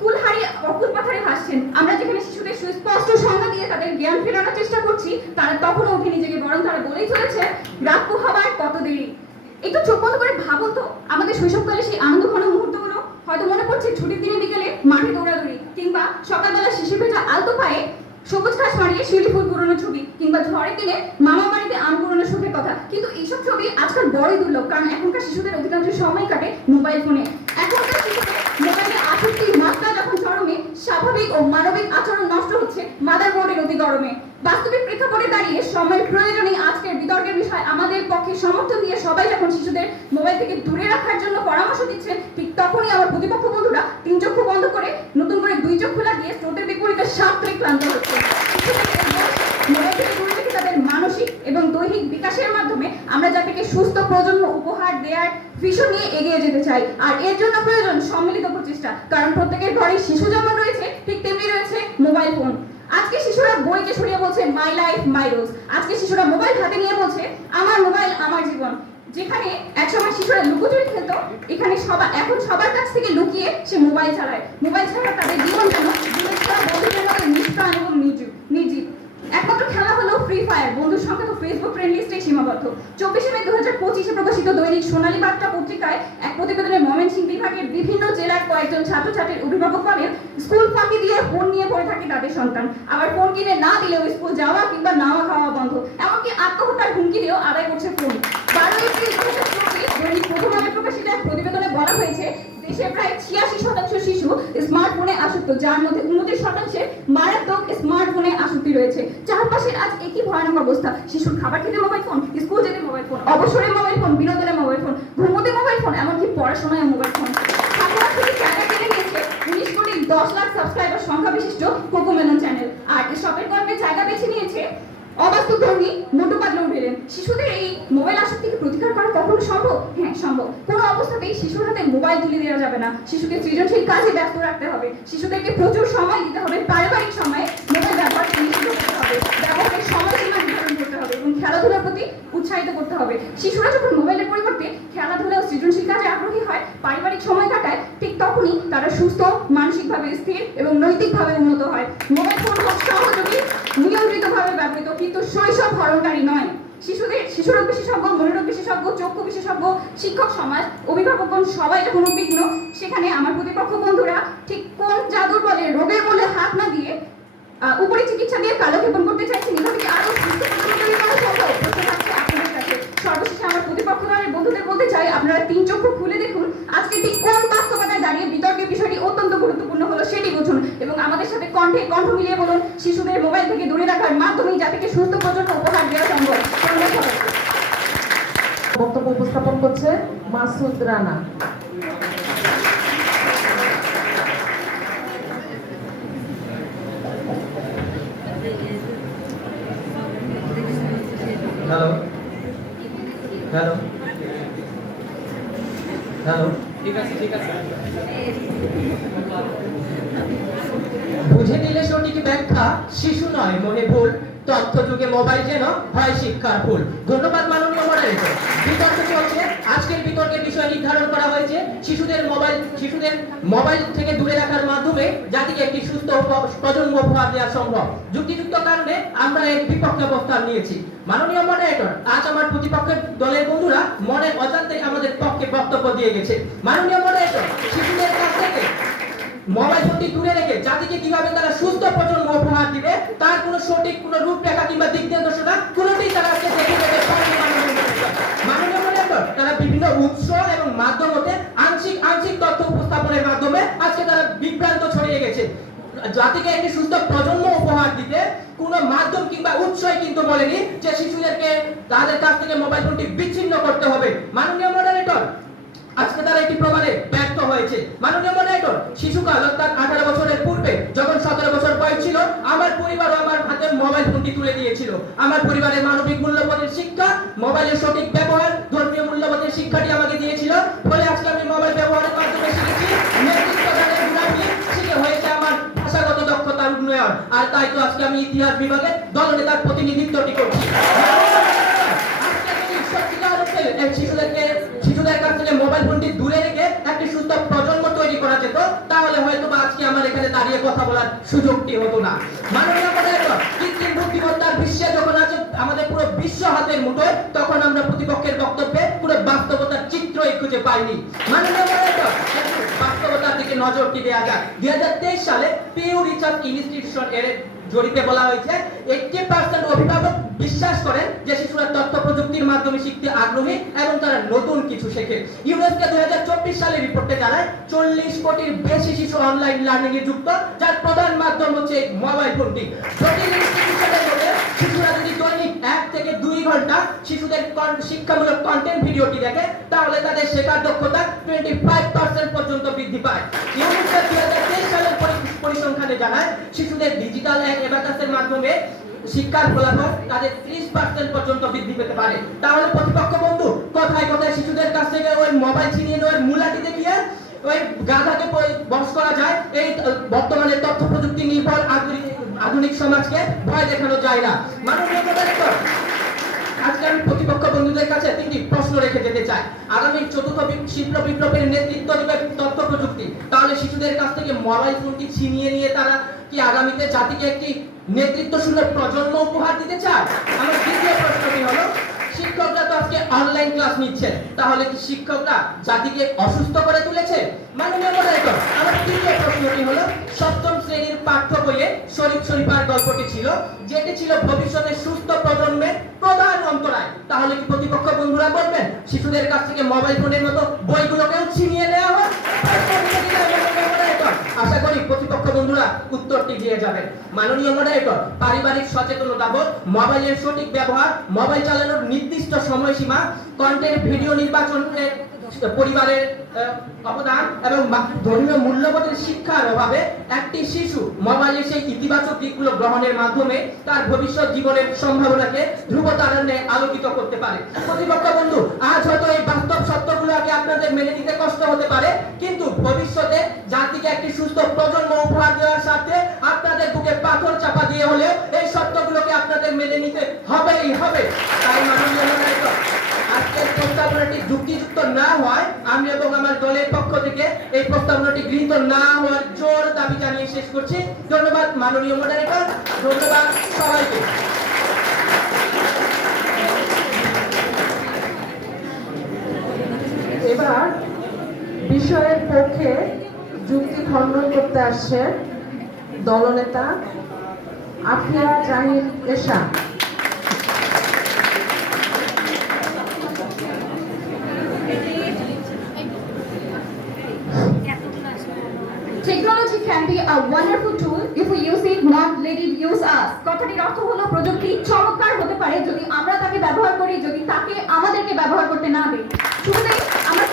কুল হারিয়ে অকুল পাথারে ভাসছেন। আমরা যেখানে শিশুদের সুস্পষ্ট সংজ্ঞা দিয়ে তাদের জ্ঞান ফেরানোর চেষ্টা করছি, তারা তখনও উঠে নিজেকে, বরং তারা বলেই চলেছে রাত পোহাবার কত দেরি। একটু চোখ বন্ধ করে ভাবুন তো, আমাদের শৈশবকালে সেই আনন্দঘন মুহূর্তগুলো হয়তো মনে পড়ছে ছুটির দিনে বিকেলে মাঠে দৌড়াদৌড়ি, কিংবা সকালবেলা শিশির ভেজা আলতো পায়ে সবুজ ঘাস মারিয়ে শিউলি ফুল কুড়ানোর ছবি, কিংবা ঝড়ের দিনে মামা বাড়িতে আম কুড়ানোর সুখের কথা। কিন্তু এইসব ছবি আজকাল বড়ই দুর্লভ, কারণ এখনকার শিশুদের অধিকাংশ সময় কাটে মোবাইল ফোনে। এখনকার শিশুদের মোবাইলে আসক্তির মাত্রা যখন চরমে, স্বাভাবিক ও মানবিক আচরণ নষ্ট হচ্ছে মাদারবোর্ডের অতি গরমে। বাস্তবিক প্রেক্ষাপটে দাঁড়িয়ে সময়ের প্রয়োজনেই আজকের বিতর্কের বিষয় আমাদের পক্ষে সমর্থন দিয়ে সবাই যখন শিশুদের মোবাইল থেকে দূরে রাখার জন্য পরামর্শ দিচ্ছেন, ঠিক তখনই আমার প্রতিপক্ষ বন্ধুরা 3 চক্ষু বন্ধ করে নতুন করে 2 চক্ষু লাগিয়ে স্রোতের বিপরীতে সাঁতরে ক্লান্ত হচ্ছে। মোবাইল থেকে দূরে রেখে তাদের মানসিক এবং দৈহিক বিকাশের মাধ্যমে আমরা যাদেরকে সুস্থ প্রজন্ম উপহার দেওয়ার ভিশন নিয়ে এগিয়ে যেতে চাই। আর এর জন্য প্রয়োজন সম্মিলিত প্রচেষ্টা, কারণ প্রত্যেকের ঘরে শিশু যেমন রয়েছে, ঠিক তেমনি রয়েছে মোবাইল ফোন। আজকে শিশুরা বইকে সরিয়ে বলছে মাই লাইফ মাই রুলস। আজকে শিশুরা মোবাইল হাতে নিয়ে বলছে আমার মোবাইল আমার জীবন। যেখানে একসময় শিশুরা লুকোচুরি খেলতো, এখন সবার কাছ থেকে লুকিয়ে সে মোবাইল চালায়। মোবাইল ছাড়া তাদের জীবন যেন বন্ধুদের মতো নিষ্প্রাণ এবং নির্জীব। একমাত্র খেলা হলো ফ্রি ফায়ার। বন্ধুর সংখ্যা তো ফেসবুক ফ্রেন্ড লিস্টে সীমাবদ্ধ। 24 মে 2025 প্রকাশিত দৈনিক সোনালী বার্তা পত্রিকায় এক প্রতিবেদনে ময়মনসিংহ বিভাগের বিভিন্ন জেলার কয়েকজন ছাত্রছাত্রীর অভিভাবক বলেন, স্কুল ফাঁকি দিয়ে ফোন নিয়ে পড়ে থাকে তাদের সন্তান। আবার ফোন কিনে না দিলেও স্কুল যাওয়া কিংবা নাওয়া খাওয়া বন্ধ, এমনকি আত্মহত্যার হুমকি দিয়েও আদায় করছে ফোন। 12 এপ্রিল 2024 দৈনিক প্রথম আলো প্রকাশিত এক প্রতিবেদনে বলা হয়েছে, দেশের প্রায় 86% শিশু স্মার্টফোনে আসক্ত, যার মধ্যে 29% মারাত্মক স্মার্টফোনে আসক্তি রয়েছে। চারপাশের আজ একই ভয়ানক অবস্থা। শিশুর খাবার খেতে মোবাইল ফোন, স্কুল যেতে মোবাইল ফোন, অবসরে মোবাইল ফোন, বিনোদনে মোবাইল ফোন, ঘুমোতে মোবাইল ফোন, এমনকি পড়াশোনায় মোবাইল ফোন। ছাত্ররা থেকে জায়গা কিনে নিয়েছে 19 কোটি 10 লাখ সাবস্ক্রাইবার সংখ্যা বিশিষ্ট কোকোমেলন চ্যানেল। আর এই শপের গল্পে জায়গা বেছে নিয়েছে অবাস্তবধর্মী মোটু পাতলু ভিলেন। শিশুদের এই মোবাইল আসক্তিকে প্রতিকার করা কখনো সম্ভব? হ্যাঁ, সম্ভব। কোনো অবস্থাতেই শিশুর হাতে মোবাইল তুলে দেওয়া যাবে না। শিশুকে সৃজনশীল কাজে ব্যস্ত রাখতে হবে। শিশুদেরকে প্রচুর সময় দিতে হবে। পারিবারিক সময়ে মোবাইল ব্যবহার নিষিদ্ধ করতে হবে। ব্যবহারের সময়সীমা নির্ধারণ করতে হবে এবং খেলাধুলার প্রতি উৎসাহিত করতে হবে। শিশুরা যখন মোবাইলের পরিবর্তে খেলাধুলা ও সৃজনশীল কাজে আগ্রহী হয়, পারিবারিক সময় কাটায়, ঠিক তখনই তারা সুস্থ, মানসিকভাবে স্থির এবং নৈতিকভাবে উন্নত হয়। মোবাইল ফোন হোক সহযোগী, নিয়ন্ত্রিতভাবে ব্যবহৃত, কিন্তু শৈশব হরণকারী নয়। শিশুরোগ বিশেষজ্ঞ, মনোরোগ বিশেষজ্ঞ, চক্ষু বিশেষজ্ঞ, শিক্ষক সমাজ, অভিভাবকগণ সবাই যখন উদ্বিগ্ন, সেখানে আমার প্রতিপক্ষ বন্ধুরা ঠিক কোন জাদুর বলে রোগের বলে হাত না দিয়ে উপরি চিকিৎসা দিয়ে কালক্ষেপণ করতে চাইছেন। এভাবে কি আরো সুস্থ পরিবেশ তৈরি করা সম্ভব? প্রশ্ন থাকছে আপনাদের কাছে। সর্বশেষে আমার প্রতিপক্ষ দলের বন্ধুদের বলতে চাই, আপনারা 3 চক্ষু খুলে দেখুন আজকে ঠিক কোন বাস্তবতায় দাঁড়িয়ে বিতর্কের বিষয়টি অত্যন্ত গুরুত্বপূর্ণ হলো সেটি বুঝুন, এবং আমাদের সাথে কণ্ঠে কণ্ঠ মিলিয়ে বলুন, শিশুদের মোবাইল থেকে দূরে রাখার মাধ্যমেই যাদেরকে সুস্থ প্রজন্ম উপহার দেওয়া সম্ভব। বক্তব্য উপস্থাপন করছে Masud Rana. Hello hello hello, ঠিক আছে বুঝে নিলে সঠিক ব্যাখ্যা, শিশু নয় মনে ভুল, তথ্য যুগে মোবাইল যেন হয় শিক্ষার ভুল। ধন্যবাদ মাননীয় মডারেটর। বিতর্ক চলছে। আজকের বিতর্কের বিষয় নির্ধারণ করা হয়েছে শিশুদের মোবাইল থেকে দূরে রাখার মাধ্যমে জাতিকে একটি সুস্থ প্রজন্ম উপহার দেওয়া সম্ভব। যুক্তিযুক্ত কারণে আমরা এর বিপক্ষে অবস্থান নিয়েছি। মাননীয় মডারেটর, আজ আমার প্রতিপক্ষের দলের বন্ধুরা মনের অজান্তেই আমাদের পক্ষে বক্তব্য দিয়ে গেছে। মাননীয় মডারেটর, শিশুদের কাছ থেকে মোবাইল ফোনটি দূরে রেখে জাতিকে কিভাবে তারা সুস্থ প্রজন্ম উপহার দিবে তার কোনো সঠিক কোনো রূপরেখা কিংবা দিক নির্দেশনা কোনোটাই তারা আজকে দেখে যেতে পারেনি। মাননীয় মডারেটর, তারা বিভিন্ন উৎস এবং মাধ্যম হতে আংশিক তথ্য উপস্থাপনের মাধ্যমে আজকে তারা বিভ্রান্ত ছড়িয়ে গেছে। জাতিকে একটি সুস্থ প্রজন্ম উপহার দিতে কোন মাধ্যম কিংবা উৎসই কিন্তু বলেনি যে শিশুদেরকে তাদের কাছ থেকে মোবাইল ফোনটি বিচ্ছিন্ন করতে হবে। মাননীয় মডারেটর, আজকে তারা একটি প্রমাণে ব্যর্থ হয়েছে। মাননীয় মডারেটর, শিশুকাল অর্থাৎ 18 বছরের পূর্বে যখন 17 বছর বয়স ছিল, আমার পরিবার আমার হাতে মোবাইল ফোনটি তুলে দিয়েছিল। আমার পরিবারের মানবিক মূল্যবোধের শিক্ষা, মোবাইলের সঠিক ব্যবহার, ধর্মীয় মূল্যবোধের শিক্ষাটি আমাকে দিয়েছিল। ফলে আজকে আমি মোবাইল ব্যবহারের মাধ্যমে শিখেছি নেতৃত্ব দানের গুণাবলী, শিখে হয়েছে আমার ভাষাগত দক্ষতার উন্নয়ন। আর তাই তো আজকে আমি ইতিহাস বিভাগে দলনেতার প্রতিনিধিত্বটি করছি। শিশুদের কাছ থেকে মোবাইল ফোনটি দূরে রেখে একটি সুস্থ প্রজন্ম তৈরি করা যেত, তাহলে হয়তো বা আজকে আমার এখানে দাঁড়িয়ে কথা বলার সুযোগটি হতো না। মাননীয় মডারেটর, কৃত্রিম বুদ্ধিমত্তার বিশ্বে যখন আছে আমাদের পুরো বিশ্ব হাতের মুঠোয়, তখন আমরা প্রতিপক্ষের বক্তব্যে পুরো বাস্তবতার চিত্রই খুঁজে পাইনি। মাননীয় মডারেটর, বাস্তবতার দিকে নজরটি দেওয়া যায়। 2023 সালে পিউ রিসার্চ ইনস্টিটিউশন এর জরিপে বলা হয়েছে 80% অভিভাবক বিশ্বাস করেন যে শিশুরা তথ্য প্রযুক্তির মাধ্যমে শিখতে আগ্রহী এবং তারা নতুন কিছু শেখে। ইউনেস্কো 2024 সালের রিপোর্টে জানায় 40 কোটির বেশি শিশু অনলাইন লার্নিং এ যুক্ত, যার প্রধান মাধ্যম হচ্ছে মোবাইল ফোনটি। প্রতিদিন ইনস্টিটিউশনের মধ্যে শিশুরা যদি দৈনিক 1 থেকে 2 ঘন্টা শিশুদের শিক্ষামূলক কন্টেন্ট ভিডিওটি দেখে, তাহলে তাদের শেখার দক্ষতা 25% পর্যন্ত বৃদ্ধি পায়। ইউনেস্কো 2023 সালের পরিসংখ্যানে জানায় শিশুদের ডিজিটাল অ্যাবাকাসের মাধ্যমে শিক্ষার ফলাফল তাদের 30% পর্যন্ত বৃদ্ধি পেতে পারে। তাহলে প্রতিপক্ষ বন্ধু কথায় কথায় শিশুদের কাছ থেকে ওই মোবাইল ছিনিয়ে নেওয়ার মূলাটি দেখিয়ে ওই গাধাকে বশ করা যায়, এই বর্তমানে তথ্য প্রযুক্তি নির্ভর আধুনিক সমাজকে ভয় দেখানো যায় না। মাননীয় মডারেটর, আজকে আমি প্রতিপক্ষ বন্ধুদের কাছে 3টি প্রশ্ন রেখে যেতে চাই। আগামী 4th শিল্প বিপ্লবের নেতৃত্ব দেবে তথ্য প্রযুক্তি, তাহলে শিশুদের কাছ থেকে মোবাইল ফোনটি ছিনিয়ে নিয়ে তারা কি আগামীতে জাতিকে একটি নেতৃত্বশীল প্রজন্ম উপহার দিতে চায়? আমার দ্বিতীয় প্রশ্নটি হলো, শিক্ষকরা তো আজকে অনলাইন ক্লাস নিচ্ছেন, তাহলে কি শিক্ষকরা জাতিকে অসুস্থ করে তুলেছে? মাননীয় মডারেটর, আমার তৃতীয় প্রশ্নটি হলো, 7ম শ্রেণীর পাঠ্য বইয়ে শরীফ শরীফার গল্পটি ছিল, যেটি ছিল ভবিষ্যতের সুস্থ প্রজন্মের প্রধান অন্তরায়, তাহলে কি প্রতিপক্ষ বন্ধুরা বলবেন শিশুদের কাছ থেকে মোবাইল ফোনের মতো বইগুলোকেও ছিনিয়ে নেওয়া হয়? আশা করি প্রতিপক্ষ বন্ধুরা উত্তরটি দিয়ে যাবেন। মাননীয় মডারেটর, পারিবারিক সচেতনতা বোধ, মোবাইলের সঠিক ব্যবহার, মোবাইল চালানোর নির্দিষ্ট সময়সীমা, কন্টেন্ট ভিডিও নির্বাচনে পরিবারের অবদান এবং ধর্মীয় মূল্যবোধের শিক্ষার অভাবে একটি শিশু মোবাইলের সেই ইতিবাচক দিকগুলো গ্রহণের মাধ্যমে তার ভবিষ্যৎ জীবনের সম্ভাবনাকে ধ্রুবতারণে আলোকিত করতে পারে। প্রতিপক্ষ বন্ধু, আজ হয়তো এই বাস্তব সত্যগুলোকে আপনাদের মেনে নিতে কষ্ট হতে পারে, কিন্তু ভবিষ্যতে জাতিকে একটি সুস্থ প্রজন্ম উপহার দেওয়ার সাথে আপনাদের বুকে পাথর চাপা দিয়ে হলেও এই সত্যগুলোকে আপনাদের মেনে নিতে হবেই হবে। তাই মাননীয় মডারেটর, আজকের প্রস্তাবনাটি যুক্তিযুক্ত না হয় আমি এবং আমার দলের পক্ষ থেকে এই প্রস্তাবনাটি গৃহীত না হওয়ার জোর দাবি জানিয়ে শেষ করছি। ধন্যবাদ মাননীয় মডারেটর, ধন্যবাদ সবাইকে। এবার বিষয়ের পক্ষে যুক্তি খণ্ডন করতে আসছে দলনেতা আফিয়া জাহিন এশা। Technology can be a wonderful tool if we use it, not let it use us. কথাটির অর্থ হলো প্রযুক্তি চমৎকার হতে পারে যদি আমরা তাকে ব্যবহার করি, যদি তাকে আমাদেরকে ব্যবহার করতে না দেই। শুরুতেই আমরা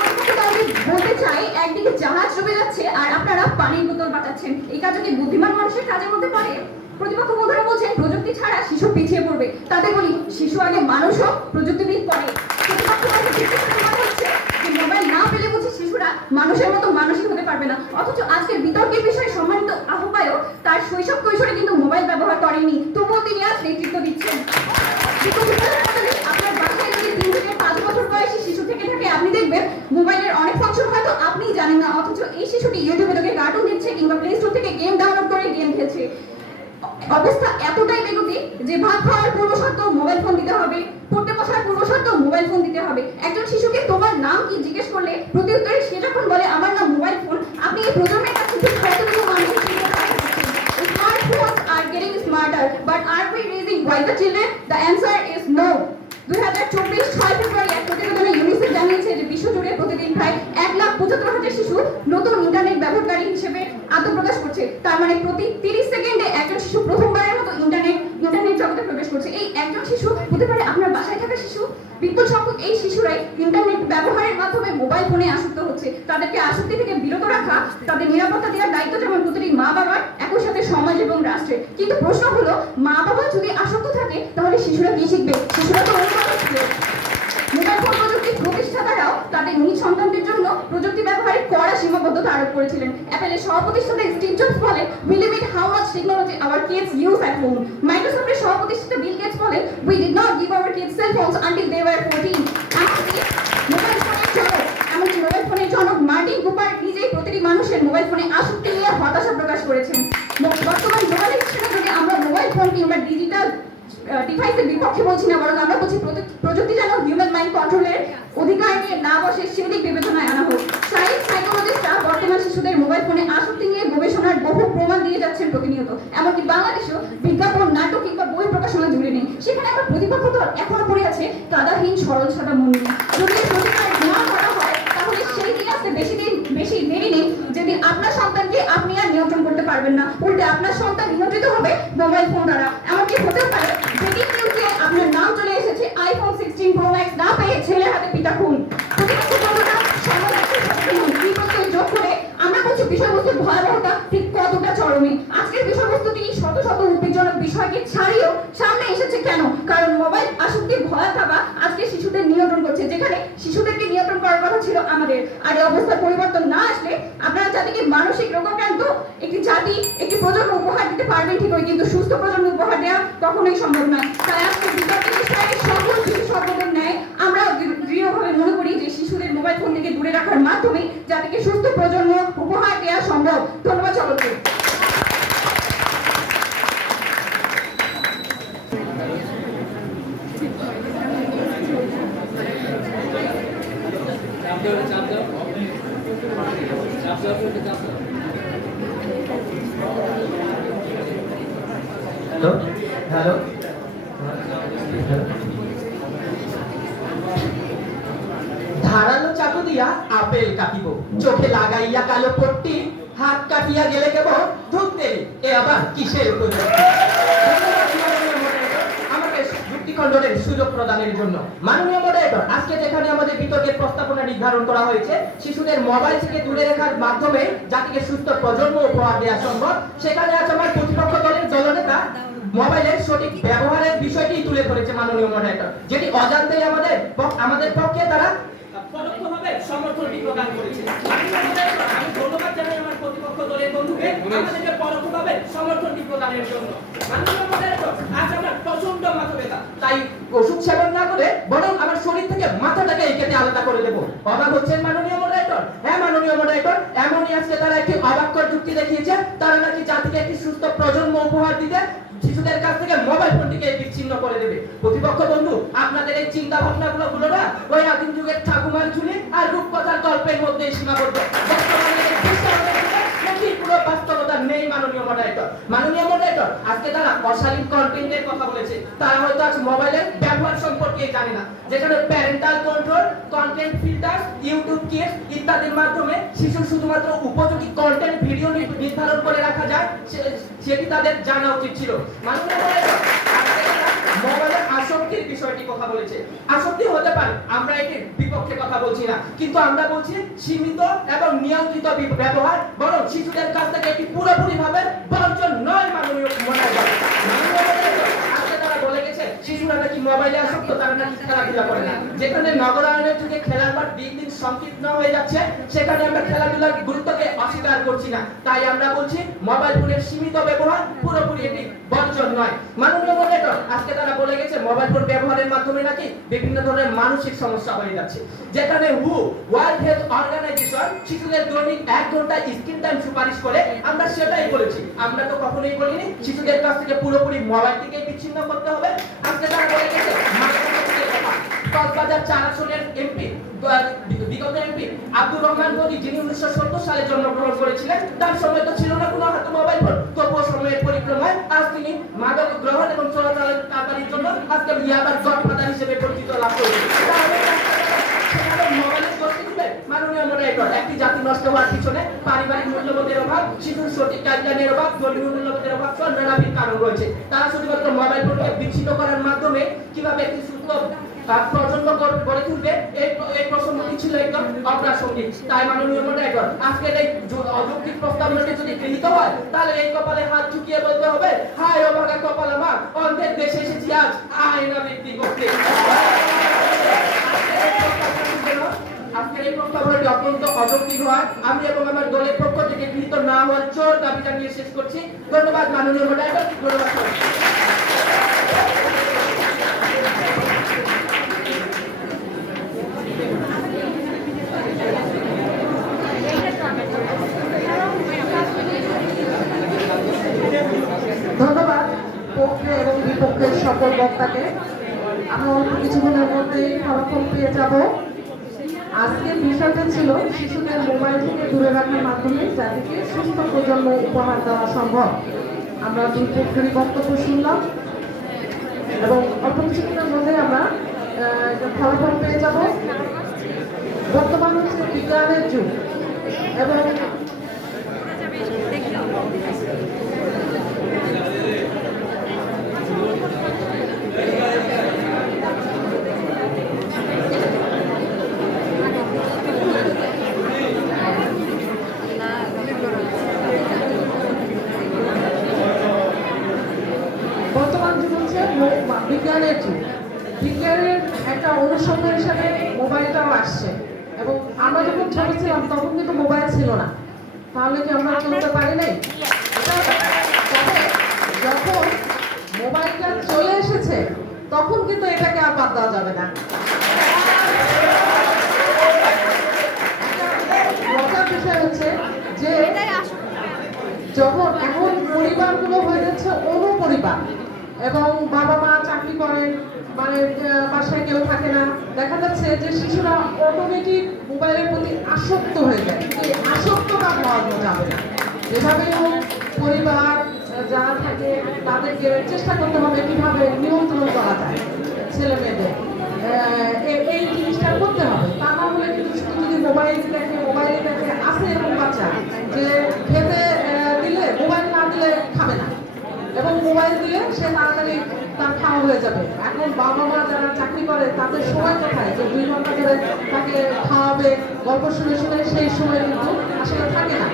বলতে চাই, একদিকে জাহাজ ডুবে যাচ্ছে আর আপনারা পানির বোতল বাঁচাচ্ছেন, এই কাজ কি বুদ্ধিমান মানুষের কাজের মধ্যে পড়ে? প্রতিপক্ষ বন্ধুরা বলছেন প্রযুক্তি ছাড়া শিশু পিছিয়ে পড়বে। তাদের বলি, শিশু আগে মানুষ হোক, প্রযুক্তিবিদ পরে। প্রতিপক্ষ হচ্ছে যে মোবাইল না পেলে বুঝি শিশুরা মানুষের মতো মানুষই হতে পারবে না, অথচ আজকের বিতর্কের বিষয়ে সম্মানিত আহ্বায়ক তার শৈশব কৈশোরে কিন্তু মোবাইল ব্যবহার করেননি, তবুও তিনি আজ নেতৃত্ব দিচ্ছেন। আপনার বাসায় যদি 3 থেকে 5 বছর বয়সী শিশু থেকে থাকে, আপনি দেখবেন মোবাইলের অনেক ফাংশন হয়তো আপনিই জানেন না, অথচ এই শিশুটি ইউটিউবে থেকে কার্টুন দেখছে কিংবা প্লে স্টোর থেকে গেম ডাউনলোড করে গেম খেলছে। অবস্থা এতটাই বেগতিক যে ভাত খাওয়ার পূর্ব শর্ত মোবাইল ফোন দিতে হবে, পড়তে বসার পূর্ব শর্ত মোবাইল ফোন দিতে হবে। একজন শিশুকে তোমার নাম কি জিজ্ঞেস করলে প্রত্যুত্তরে সে যখন বলে আমার নাম মোবাইল ফোন, আপনি এই প্রজন্মের কাছে ঠিক কতটুকু মানুষের Smartphones are getting smarter, but are we raising wiser children? The answer is no. 2024 6 ফেব্রুয়ারি এক প্রতিবেদনে ইউনিসেফ জানিয়েছে যে বিশ্বজুড়ে প্রতিদিন প্রায় 1,75,000 শিশু নতুন ইন্টারনেট ব্যবহারকারী হিসেবে আত্মপ্রকাশ করছে। তার মানে প্রতি 30 সেকেন্ডে একজন শিশু প্রথমবারের মতো ইন্টারনেট জগতে প্রবেশ করছে। এই একজন শিশু হতে পারে আপনার বাসায় থাকা শিশু। বিপুল সংখ্যক এই শিশুরাই ইন্টারনেট ব্যবহারের মাধ্যমে মোবাইল ফোনে আসক্ত হচ্ছে। তাদেরকে আসক্তি থেকে বিরত রাখা, তাদের নিরাপত্তা দেওয়ার দায়িত্ব যেমন প্রতিটি মা বাবার, একই সাথে সমাজ এবং রাষ্ট্রের। কিন্তু প্রশ্ন হলো, মা বাবা যদি আসক্ত থাকে তাহলে শিশুরা কি শিখবে? শিশুরা তো মোবাইল ফোন প্রযুক্তির প্রতিষ্ঠাতারাও তাদের নিজ সন্তানদের জন্য প্রযুক্তি ব্যবহারে কড়া সীমাবদ্ধতা আরোপ করেছিলেন। অ্যাপেলের সহপ্রতিষ্ঠাতা স্টিভ জবস বলেন, "We limit how much technology our kids use at home." মাইক্রোসফটের সহপ্রতিষ্ঠাতা বিল গেটস বলেন, "We did not give our kids cell phones until they were 14." এমনকি মোবাইল ফোনের জনক মার্টিন কুপার নিজেই প্রতিটি মানুষের মোবাইল ফোনে আসক্তি নিয়ে হতাশা প্রকাশ করেছেন। বর্তমান গ্লোবালাইজেশনে যদি আমরা মোবাইল ফোন কিংবা ডিজিটাল ডিভাইসের বিপক্ষে বলছি না, বরং আমরা বলছি প্রযুক্তি যেন হিউম্যান মাইন্ড কন্ট্রোলের অধিকার নিয়ে না বসে সেদিক বিবেচনায় আনা হোক। সাইকোলজিস্টরা বর্তমান শিশুদের মোবাইল ফোনে আসক্তি নিয়ে গবেষণার বহু প্রমাণ দিয়ে যাচ্ছেন প্রতিনিয়ত। এমনকি বাংলাদেশেও জলসাটা মন্দির। যদি এই প্রতিকার না করা হয় তাহলে সেই দিন আসতে বেশি দেরি নেই যেদিন আপনার সন্তানকে আপনি আর নিয়ন্ত্রণ করতে পারবেন না, উল্টে আপনার সন্তান নিয়ন্ত্রিত হবে মোবাইল ফোন দ্বারা। এমনকি হতে পারে যেদিন নিউজে আপনার নাম চলে এসেছে আইফোন 16 প্রো ম্যাক্স না পেয়ে ছেলে হাতে পিতা খুন। প্রতিপক্ষ কতটা সমাজের বিপক্ষে যোগ করে আমরা বলছি বিষয়বস্তুর ভয়াবহতা ঠিক কতটা চরমে। আজকের বিষয়বস্তুটি শত শত উদ্বেগজনক বিষয়কে ছাড়িয়েও সামনে এসেছে কেন? কারণ মোবাইল আসক্তির ভয় থাকা আজকে শিশুদের নিয়ন্ত্রণ করছে, যেখানে শিশুদেরকে নিয়ন্ত্রণ করার কথা ছিল আমাদের। আর এই অবস্থার পরিবর্তন না আসলে আপনারা জাতিকে মানসিক রোগাক্রান্ত একটি জাতি, একটি প্রজন্ম উপহার দিতে পারবেন ঠিকই, কিন্তু সুস্থ প্রজন্ম উপহার দেওয়া কখনোই সম্ভব নয়। তাই আজকে বিতর্কের বিষয়ে সকল বিশেষজ্ঞদের ন্যায় আমরা দৃঢ়ভাবে মনে করি যে শিশুদের মোবাইল ফোন থেকে দূরে রাখার মাধ্যমে জাতিকে সুস্থ প্রজন্ম উপহার দেওয়া সম্ভব। ধন্যবাদ সকলকে। হ্যালো হ্যালো ধারালো চাকু দিয়া আপেল কাটিব, চোখে লাগাইয়া কালো পট্টি, হাত কাটিয়া গেলে কেব ধরতে, এ আবার কিসের প্রযুক্তি? আমাকে যুক্তি খণ্ডনের সুযোগ প্রদানের জন্য মাননীয় মডারেটর, আজকে যেখানে আমাদের বিতর্কের প্রস্তাবনা নির্ধারণ করা হয়েছে শিশুদের মোবাইল থেকে দূরে রাখার মাধ্যমে জাতিকে সুস্থ প্রজন্ম উপহার দেওয়া সম্ভব, সেখানে আজ আমার প্রতিপক্ষ দলের দলনেতা মোবাইলের সঠিক ব্যবহারের বিষয়টি তুলে ধরেছে মাননীয় মডারেটর, যেটি অজান্তেই আমাদের পক্ষে তারা পরোক্ষভাবে সমর্থনটি প্রদান করেছে। আমি ধন্যবাদ জানাই আমার প্রতিপক্ষ দলের বন্ধুকে আমাদেরকে পরোক্ষভাবে সমর্থনটি প্রদানের জন্য। মাননীয় মডারেটর, আজ আমার প্রচন্ড মাথা ব্যথা, তাই ওষুধ সেবন না করে বরং আমার শরীর থেকে মাথাটাকে কেটে আলাদা করে দেবো। অবাক হচ্ছেন মাননীয় মডারেটর? হ্যাঁ মাননীয় মডারেটর, এমনই আজকে তারা একটি অবাক্যর যুক্তি দেখিয়েছে। তারা নাকি জাতিকে একটি সুস্থ প্রজন্ম উপহার দিতে শিশুদের কাছ থেকে মোবাইল ফোনটিকে বিচ্ছিন্ন করে দেবে। প্রতিপক্ষ বন্ধু, আপনাদের এই চিন্তা ভাবনাগুলো হলো না ওই আদিম যুগের ঠাকুমার ঝুলি আর রূপকথার গল্পের মধ্যে সীমাবদ্ধ। পুরো বাস্তবতা নেই মাননীয় মডারেটর। মাননীয় মডারেটর, আজকে তারা অশালীন কন্টেন্টের কথা বলেছে। তারা হয়তো আজ মোবাইলের ব্যবহার সম্পর্কে জানে না, যেখানে parental control, content filter, YouTube kids ইত্যাদির মাধ্যমে শিশুর শুধুমাত্র উপযোগী কন্টেন্ট ভিডিও নির্ধারণ করে রাখা যায়, সেটি তাদের জানা উচিত ছিল। মাননীয় মডারেটর, মোবাইলের আসক্তির বিষয়টি কথা বলেছে। আসক্তি হতে পারে, আমরা এটির বিপক্ষে কথা বলছি না, কিন্তু আমরা বলছি সীমিত এবং নিয়ন্ত্রিত ব্যবহার, বরং শিশুদের কাছ থেকে এটি পুরোপুরি ভাবে বর্জন নয়। মাননীয় মডারেটর, আজকে তারা বলে গেছে শিশুরা নাকি মোবাইলে আসক্ত, তারা নাকি খেলাধুলা করে না। যেখানে নগরায়নের যুগে খেলার মাঠ দিন দিন সংকীর্ণ হয়ে যাচ্ছে, সেখানে আমরা খেলাধুলার গুরুত্বকে অস্বীকার করছি না। তাই আমরা বলছি মোবাইল ফোনের সীমিত ব্যবহার, পুরোপুরি এটি বর্জন নয়। মাননীয় মডারেটর, আজকে তারা বলে গেছে মোবাইল ফোন ব্যবহারের মাধ্যমে নাকি বিভিন্ন ধরনের মানসিক সমস্যা হয়ে যাচ্ছে, যেখানে ওয়ার্ল্ড হেলথ অর্গানাইজেশন শিশুদের দৈনিক 1 ঘন্টা স্ক্রিন টাইম সুপারিশ করে। আমরা সেটাই বলেছি, আমরা তো কখনোই বলিনি শিশুদের কাছ থেকে পুরোপুরি মোবাইল থেকে বিচ্ছিন্ন করতে হবে। আজকে তারা বলে গেছে কক্সবাজার 4 আসনের এমপি, বিগত এমপি আব্দুর রহমান গদি, যিনি 1970 সালে জন্মগ্রহণ করেছিলেন, তার সময় তো ছিল না কোনো হাতে মোবাইল ফোন, তবুও সময়ের পরিক্রমায় আজ তিনি মাদক গ্রহণ এবং চোরাচালানের কারবারির জন্য আজকে ইয়াবার গডফাদার হিসেবে পরিচিত লাভ করেছেন। মাননীয় মডারেটর, একটি জাতি নষ্ট হওয়ার পিছনে পারিবারিক মূল্যবোধের অভাব, শিশুর সঠিক গাইডলাইনের অভাব, ধর্মীয় মূল্যবোধের অভাব সহ নানাবিধ কারণ রয়েছে। তারা শুধুমাত্র মোবাইল ফোনকে বিচ্ছিন্ন করার মাধ্যমে কিভাবে একটি সুস্থ প্রজন্ম গড়ে তুলবে এই প্রসঙ্গটি ছিল একদম অপ্রাসঙ্গিক। তাই মাননীয় মডারেটর, আজকের এই অযৌক্তিক প্রস্তাবনাটি যদি গৃহীত হয়, তাহলে এই কপালে হাত ঝুঁকিয়ে বলতে হবে, হায় অভাগা কপাল আমার, অন্ধের দেশে এসেছি আজ আয়না বৃদ্ধি করতে। আজকের এই প্রস্তাবনাটি অত্যন্ত অযৌক্তিক হয়, আমি এবং আমার দলের পক্ষ থেকে গৃহীত না হওয়ার জোর দাবি জানিয়ে শেষ করছি। ধন্যবাদ মাননীয় মডারেটর, ধন্যবাদ। ধন্যবাদ পক্ষে এবং বিপক্ষের সকল বক্তাকে। আমরা অল্প কিছুদিনের মধ্যেই ফলাফল পেয়ে যাব। আজকের বিষয়টা ছিল শিশুদের মোবাইল থেকে দূরে রাখার মাধ্যমে জাতিকে সুস্থ প্রজন্ম উপহার দেওয়া সম্ভব। আমরা দুই পক্ষেরই বক্তব্য শুনলাম এবং অল্প কিছুদিনের মধ্যে আমরা একটা ফলাফল পেয়ে যাব। বর্তমান হচ্ছে বিজ্ঞানের যুগ এবং বর্তমান যুগ হচ্ছে বিজ্ঞানের যুগ। বিজ্ঞানের একটা অনুষঙ্গ হিসাবে মোবাইলটাও আসছে এবং আমরা যখন ছোট ছিলাম তখন কিন্তু মোবাইল ছিল না, তাহলে কি আমরা চলতে পারি নাই? তবে যখন মোবাইলটা চলে এসেছে তখন কিন্তু এটাকে আর বাদ দেওয়া যাবে না। মজার বিষয় হচ্ছে যে যখন এখন পরিবারগুলো হয়ে যাচ্ছে অনুপরিবার এবং বাবা মা চাকরি করেন, মানে বাসায় কেউ থাকে না, দেখা যাচ্ছে যে শিশুরা অটোমেটিক মোবাইলের প্রতি আসক্ত হয়ে যায়। এই আসক্তটা হওয়া যাবে না। যেভাবে হোক পরিবার যারা থাকে তাদেরকে চেষ্টা করতে হবে কিভাবে নিয়ন্ত্রণ করা যায় ছেলে মেয়েদের, এই জিনিসটা করতে হবে। তা না হলে কিন্তু শুধু যদি মোবাইল দেখে আসে এরকম বাচ্চা যে খেতে দিলে মোবাইল না দিলে খাবে না এবং মোবাইল দিলে সে তাড়াতাড়ি তার খাওয়া হয়ে যাবে। এখন বাবা মা যারা চাকরি করে তাদের সময় কোথায় যে 2 ঘন্টা ধরে তাকে খাওয়াবে, গল্প শুনে শুনে সেই সময় কিন্তু আসলে থাকে না,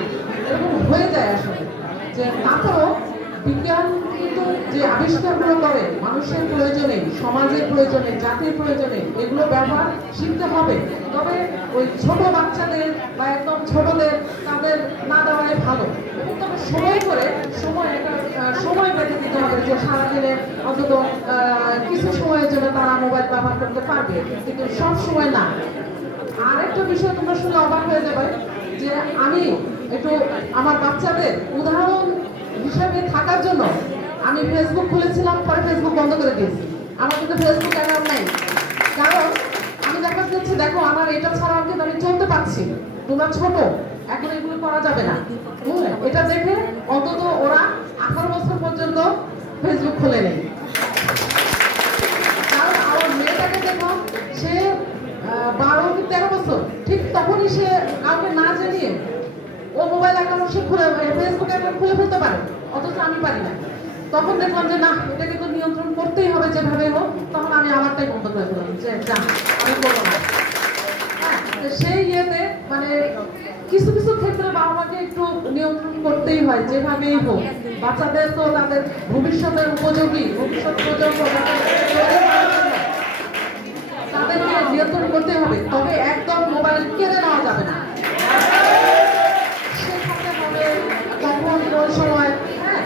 এরকম হয়ে যায় আসলে। যে তারপরও বিজ্ঞান কিন্তু যে আবিষ্কারগুলো করে মানুষের প্রয়োজনে, সমাজের প্রয়োজনে, জাতির প্রয়োজনে এগুলো ব্যবহার শিখতে হবে। তবে ওই ছোট বাচ্চাদের বা একদম ছোটদের তাদের না দেওয়াই ভালো এবং তবে সময় বেঁধে দিতে হবে যে সারাদিনে অন্তত কিছু সময়ের জন্য তারা মোবাইল ব্যবহার করতে পারবে, কিন্তু সব সময় না। আর একটা বিষয় তোমরা শুনে অবাক হয়ে যাবে যে আমি একটু আমার বাচ্চাদের উদাহরণ হিসাবে থাকার জন্য আমি ফেসবুক খুলেছিলাম, পরে ফেসবুক বন্ধ করে দিয়েছি। আমার কিন্তু ফেসবুক অ্যাকাউন্ট নাই, কারণ আমি দেখা যাচ্ছে দেখো আমার এটা ছাড়াও কিন্তু আমি চলতে পারছি, তোমরা ছোট এখন এগুলো করা যাবে না। এটা দেখে অন্তত ওরা 18 বছর পর্যন্ত ফেসবুক খুলে নেই। কারণ আমার মেয়েটাকে দেখো সে 12 কি 13 বছর, ঠিক তখনই সে কাউকে না জানিয়ে ও মোবাইল অ্যাকাউন্ট সে খুলে ফেসবুক অ্যাকাউন্ট খুলে ফেলতে পারে, অথচ আমি পারি না। তখন দেখলাম যে না, এটাকে তো নিয়ন্ত্রণ করতেই হবে যেভাবে হোক। তখন আমি আমারটাই বন্ধ করে দিলাম যে যা আমি করবো না। হ্যাঁ, সেই ইয়েতে মানে কিছু কিছু ক্ষেত্রে বাবা মাকে একটু নিয়ন্ত্রণ করতেই হয় যেভাবেই হোক। বাচ্চাদের তো তাদের ভবিষ্যতের উপযোগী ভবিষ্যৎ প্রজন্ম তাদেরকে নিয়ন্ত্রণ করতে হবে, তবে একদম মোবাইল কেড়ে নেওয়া যাবে না। শেখাতে হবে কখন কোন সময়। হ্যাঁ,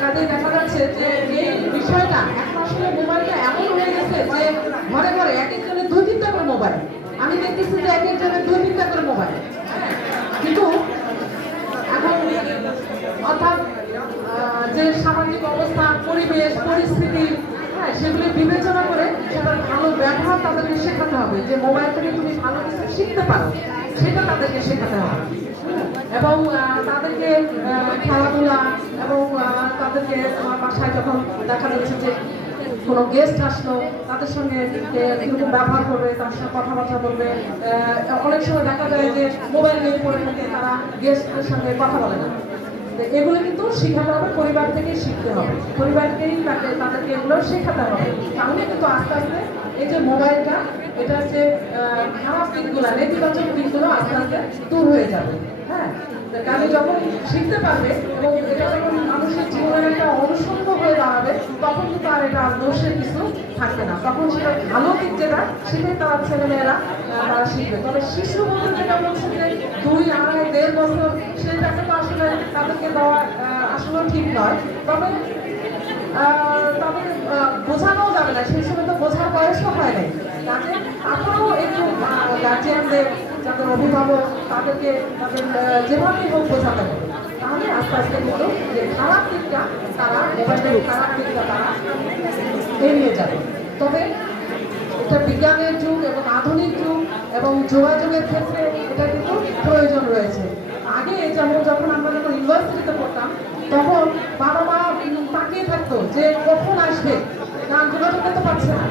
কাজে দেখা যাচ্ছে যে এই বিষয়টা এখন আসলে মোবাইলটা এমন হয়ে গেছে যে ঘরে ঘরে এক একজনের 2-3টা করে মোবাইল। আমি দেখতেছি যে এক একজনের 2-3টা করে মোবাইল, কিন্তু এখন অর্থাৎ যে সামাজিক অবস্থা, পরিবেশ, পরিস্থিতি, হ্যাঁ সেগুলি বিবেচনা করে সেটার ভালো ব্যবহার তাদেরকে শেখাতে হবে। যে মোবাইল থেকে তুমি ভালো কিছু শিখতে পারো সেটা তাদেরকে শেখাতে হবে এবং তাদেরকে খেলাধুলা এবং তাদেরকে আমার বাসায় যখন দেখা যাচ্ছে যে কোনো গেস্ট আসলো তাদের সঙ্গে কিরকম ব্যবহার করবে, তার সঙ্গে কথাবার্তা বলবে। অনেক সময় দেখা যায় যে মোবাইল নিয়ে পড়ে থাকে, তারা গেস্টের সঙ্গে কথা বলে না। এগুলো কিন্তু শেখাতে হবে, পরিবার থেকেই শিখতে হবে, পরিবারকেই তাদেরকে এগুলো শেখাতে হবে। তাহলে কিন্তু আস্তে আস্তে এই যে মোবাইলটা এটা হচ্ছে খারাপ দিকগুলো, নেতিবাচক দিকগুলো আস্তে আস্তে দূর হয়ে যাবে। হ্যাঁ, কাজে যখন শিখতে পারবে এবং এটা যখন মানুষের জীবনের একটা অনুষঙ্গ হয়ে দাঁড়াবে তখন কিন্তু আর এটা দোষের কিছু থাকবে না। তখন সেটা ভালো দিক যেটা সেটাই তারা ছেলেমেয়েরা তারা শিখবে। তবে শিশু বলতে যেটা বলছে যে 2, 2.5, 1.5 বছর সেটাকে তো আসলে তাদেরকে দেওয়া আসলে ঠিক নয়। তবে তাদের বোঝানোও যাবে না, সেই সময় তো বোঝার বয়সও হয় নাই। কাজে তারপরেও একটু গার্জিয়ানদের, যাদের অভিভাবক তাদেরকে তাদের যেভাবেই হোক বোঝাতে হবে। তাহলে আস্তে আস্তে কিন্তু যে খারাপ দিকটা তারা মোবাইলের খারাপ দিকটা তারা এড়িয়ে যাবে। তবে এটা বিজ্ঞানের যুগ এবং আধুনিক যুগ এবং যোগাযোগের ক্ষেত্রে এটা কিন্তু প্রয়োজন রয়েছে। আগে যেমন যখন আমরা যখন ইউনিভার্সিটিতে পড়তাম তখন বাবা মা তাকিয়ে থাকতো যে কখন আসবে, কারণ যোগাযোগ করতে পারছে না।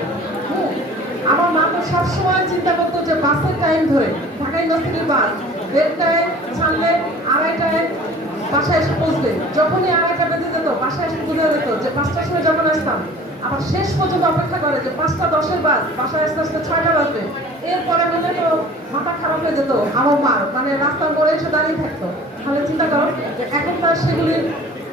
সবসময় চিন্তা করতো যে বাসের টাইম ধরে ঢাকা ইউনিভার্সিটির বাস 1:30টায় ছাড়লে 2:30টায় বাসায় এসে পৌঁছবে। যখনই 2:30টা বেজে যেত বাসায় এসে বোঝা যেত যে 5টার সময় যখন আসতাম আবার শেষ পর্যন্ত অপেক্ষা করে যে 5:10-এর বাস বাসায় আসতে আসতে 6টা বাজবে। এরপরে হলে তো মাথা খারাপ হয়ে যেত আমার মার, মানে রাস্তার মোড়ে এসে দাঁড়িয়ে থাকতো। তাহলে চিন্তা করো যে এখন তার সেগুলির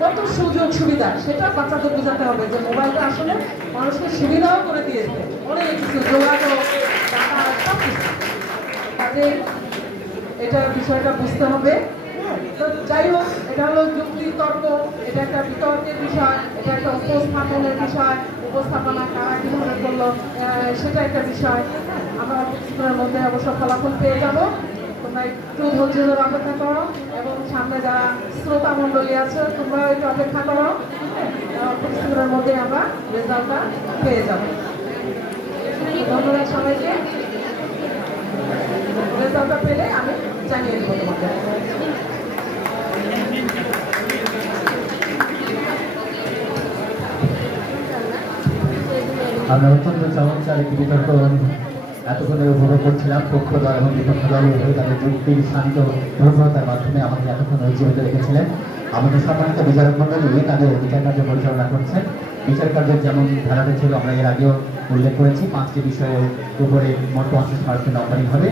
কত সুযোগ সুবিধা সেটা বাচ্চাদের বোঝাতে হবে যে মোবাইলটা আসলে মানুষকে সুবিধাও করে দিয়েছে অনেক কিছু, যোগাযোগ, টাকা, সব কিছু। কাজে এটা বিষয়টা বুঝতে হবে। তো যাই হোক, এটা হলো যুক্তি তর্ক, এটা একটা বিতর্কের বিষয়, এটা একটা উপস্থাপনের বিষয়, উপস্থাপনা কারা কীভাবে করলো সেটা একটা বিষয়। আমরা কিছুক্ষণের মধ্যে অবশ্য ফলাফল পেয়ে যাব। তোমরা একটু ধৈর্য ধরে অপেক্ষা করো এবং সামনে যারা শ্রোতা মণ্ডলী আছে তোমরা একটু অপেক্ষা করো। কিছুক্ষণের মধ্যে আমরা রেজাল্টটা পেয়ে যাব। ধন্যবাদ সবাইকে। রেজাল্টটা পেলে আমি জানিয়ে দেবো তোমাকে। আমরা অত্যন্ত চমৎকার একটি বিতর্ক এতক্ষণে উপভোগ করছিলাম। পক্ষ দল এবং বিপক্ষ দল উভয় তাদের যুক্তির শান্ত দুর্বলতার মাধ্যমে আমাদের এতক্ষণ জীবিত রেখেছিলেন। আমাদের সম্মানিত বিচারক মণ্ডলী তাদের বিচার কার্য পরিচালনা করছেন। বিচার কার্যের যেমন ধারাটা ছিল আমরা এর আগেও উল্লেখ করেছি, 5টি বিষয়ের উপরে মোট 50 মার্কের নম্বরিং হবে।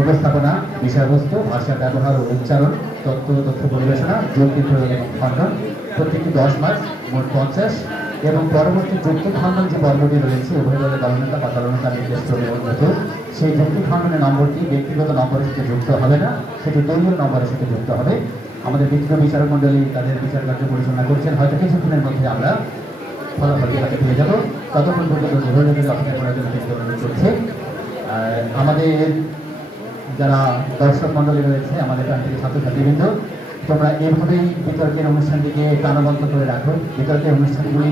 উপস্থাপনা, বিষয়বস্তু, ভাষা ব্যবহার ও উচ্চারণ, তথ্য পরিবেশনা, যুক্তি প্রয়োগ এবং খণ্ডন, প্রত্যেকটি 10 মার্ক, মোট 50। এবং পরবর্তী যুক্তি খণ্ডন যে পর্বটি রয়েছে উভয় দলের দলনেতা বা দলনেতা নির্দেশ উন্নত, সেই যুক্তি খণ্ডনের নম্বরটি ব্যক্তিগত নম্বরের সাথে যুক্ত হবে না, সেটি দলীয় নম্বরের সাথে যুক্ত হবে। আমাদের বিজ্ঞ বিচারক মণ্ডলী তাদের বিচার কার্য পরিচালনা করছেন। হয়তো কিছুক্ষণের মধ্যে আমরা ফলাফলটি হাতে পেয়ে যাব। ততক্ষণ পর্যন্ত ধৈর্য অপেক্ষা করার জন্য চেষ্টা করছে। আমাদের যারা দর্শক মণ্ডলী রয়েছে, আমাদের এখান থেকে ছাত্রছাত্রীবৃন্দ, তোমরা এভাবেই বিতর্কের অনুষ্ঠানটিকে প্রাণবন্ত করে রাখো। বিতর্কের অনুষ্ঠানগুলি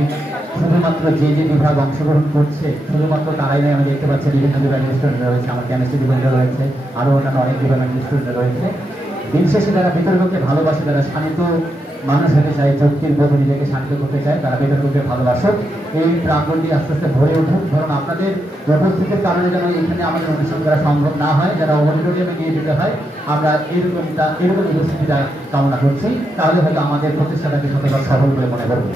শুধুমাত্র যে বিভাগ অংশগ্রহণ করছে শুধুমাত্র তারাই নয়, আমি দেখতে পাচ্ছি বিভিন্ন বিভাগের স্টুডেন্ট রয়েছে, আমার কেমিস্ট্রি বিভাগের রয়েছে, আরও অন্যান্য অনেক বিভাগের স্টুডেন্ট রয়েছে। দিন শেষে যারা বিতর্ককে ভালোবাসে, যারা শান্ত মানুষ হতে চায়, যুক্তির বোধে নিজেকে শান্ত করতে চায়, তারা বিতর্ককে ভালোবাসো। এই প্রাঙ্গণটি আস্তে আস্তে ভরে উঠুক। ধরুন আপনাদের উপস্থিতির কারণে যেন এখানে আমাদের অনুষ্ঠান করা সম্ভব না হয়, যারা অডিটোরিয়ামে নিয়ে যেতে হয়, আমরা এরকম উপস্থিতিটা কামনা করছি। তাহলে হয়তো আমাদের প্রতিষ্ঠাটাকে শতভাগ সফল বলে মনে করবো।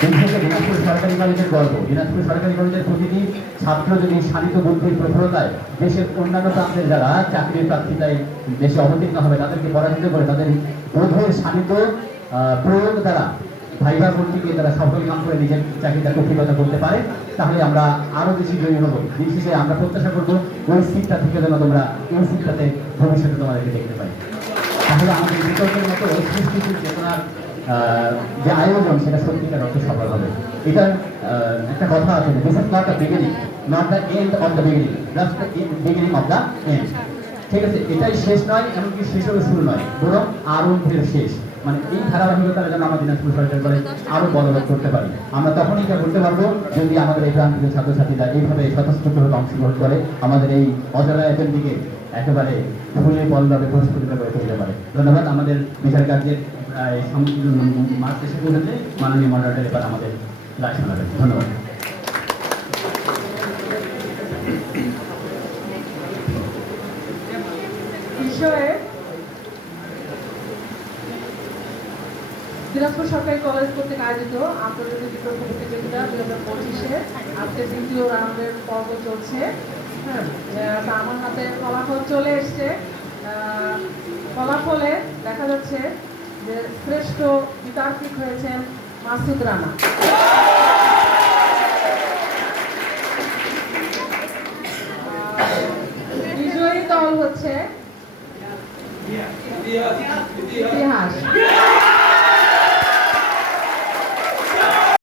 দিনাজপুর সরকারি কলেজের গর্ব। দিনাজপুর সরকারি কলেজের প্রতিটি ছাত্র যদি শানিত বুদ্ধির প্রফুল্লতায় দেশের অন্যান্য প্রান্তের যারা চাকরির প্রার্থিতায় দেশে অবতীর্ণ হবে তাদেরকে পরাজিত করে তাদের বোধের শানিত প্রয়োগ দ্বারা ভাইবা ভর্তিকে তারা সফল কাম করে নিজের চাকরিটা কঠিনতা করতে পারে, তাহলে আমরা আরো বেশি জয়ী হবো। দিন শেষে আমরা প্রত্যাশা করবো ওই সিটটা থেকে যেন তোমরা এই সিটটাতে ভবিষ্যতে তোমাদেরকে দেখতে পাই। তাহলে আমাদের বিতর্কের মতো সৃষ্টিশীল চেতনার যে আয়োজন সেটা সত্যিকার অর্থে সফল হবে। এটা একটা কথা আছে, this is not the beginning, not the end of the beginning, just the beginning of the end. ঠিক আছে, এটাই শেষ নয়, এমনকি শেষেরও শুরু নয়, বরং আরম্ভের শেষ। মানে এই ধারাবাহিকতার জন্য আমরা দিনাজপুর সরকারি কলেজ আরো বলবৎ করতে পারি। আমরা তখনই এটা করতে পারবো যদি আমাদের এই প্রান্তিক ছাত্রছাত্রীরা এইভাবে স্বতঃস্ফূর্তভাবে অংশগ্রহণ করে আমাদের এই অজানা দিকে একেবারে ফুলে পল্লবে প্রস্ফুটিত করে তুলতে পারে। ধন্যবাদ। আমাদের বিচার কার্যের মার্চ শেষে পৌঁছেছে। মাননীয় মডারেটর এবার আমাদের রায় শোনাবেন। ধন্যবাদ। বিষয়ে দিনাজপুর সরকারি কলেজ কর্তৃক আয়োজিত আন্তর্জাতিক বিতর্ক প্রতিযোগিতা 2025-এর আজকে দ্বিতীয় রাউন্ডের পর্ব চলছে। হ্যাঁ, তা আমার হাতে ফলাফল চলে এসছে। ফলাফলে দেখা যাচ্ছে যে শ্রেষ্ঠ বিতার্কিক হয়েছেন মাসুদ রানা। বিজয়ী দল হচ্ছে ইতিহাস।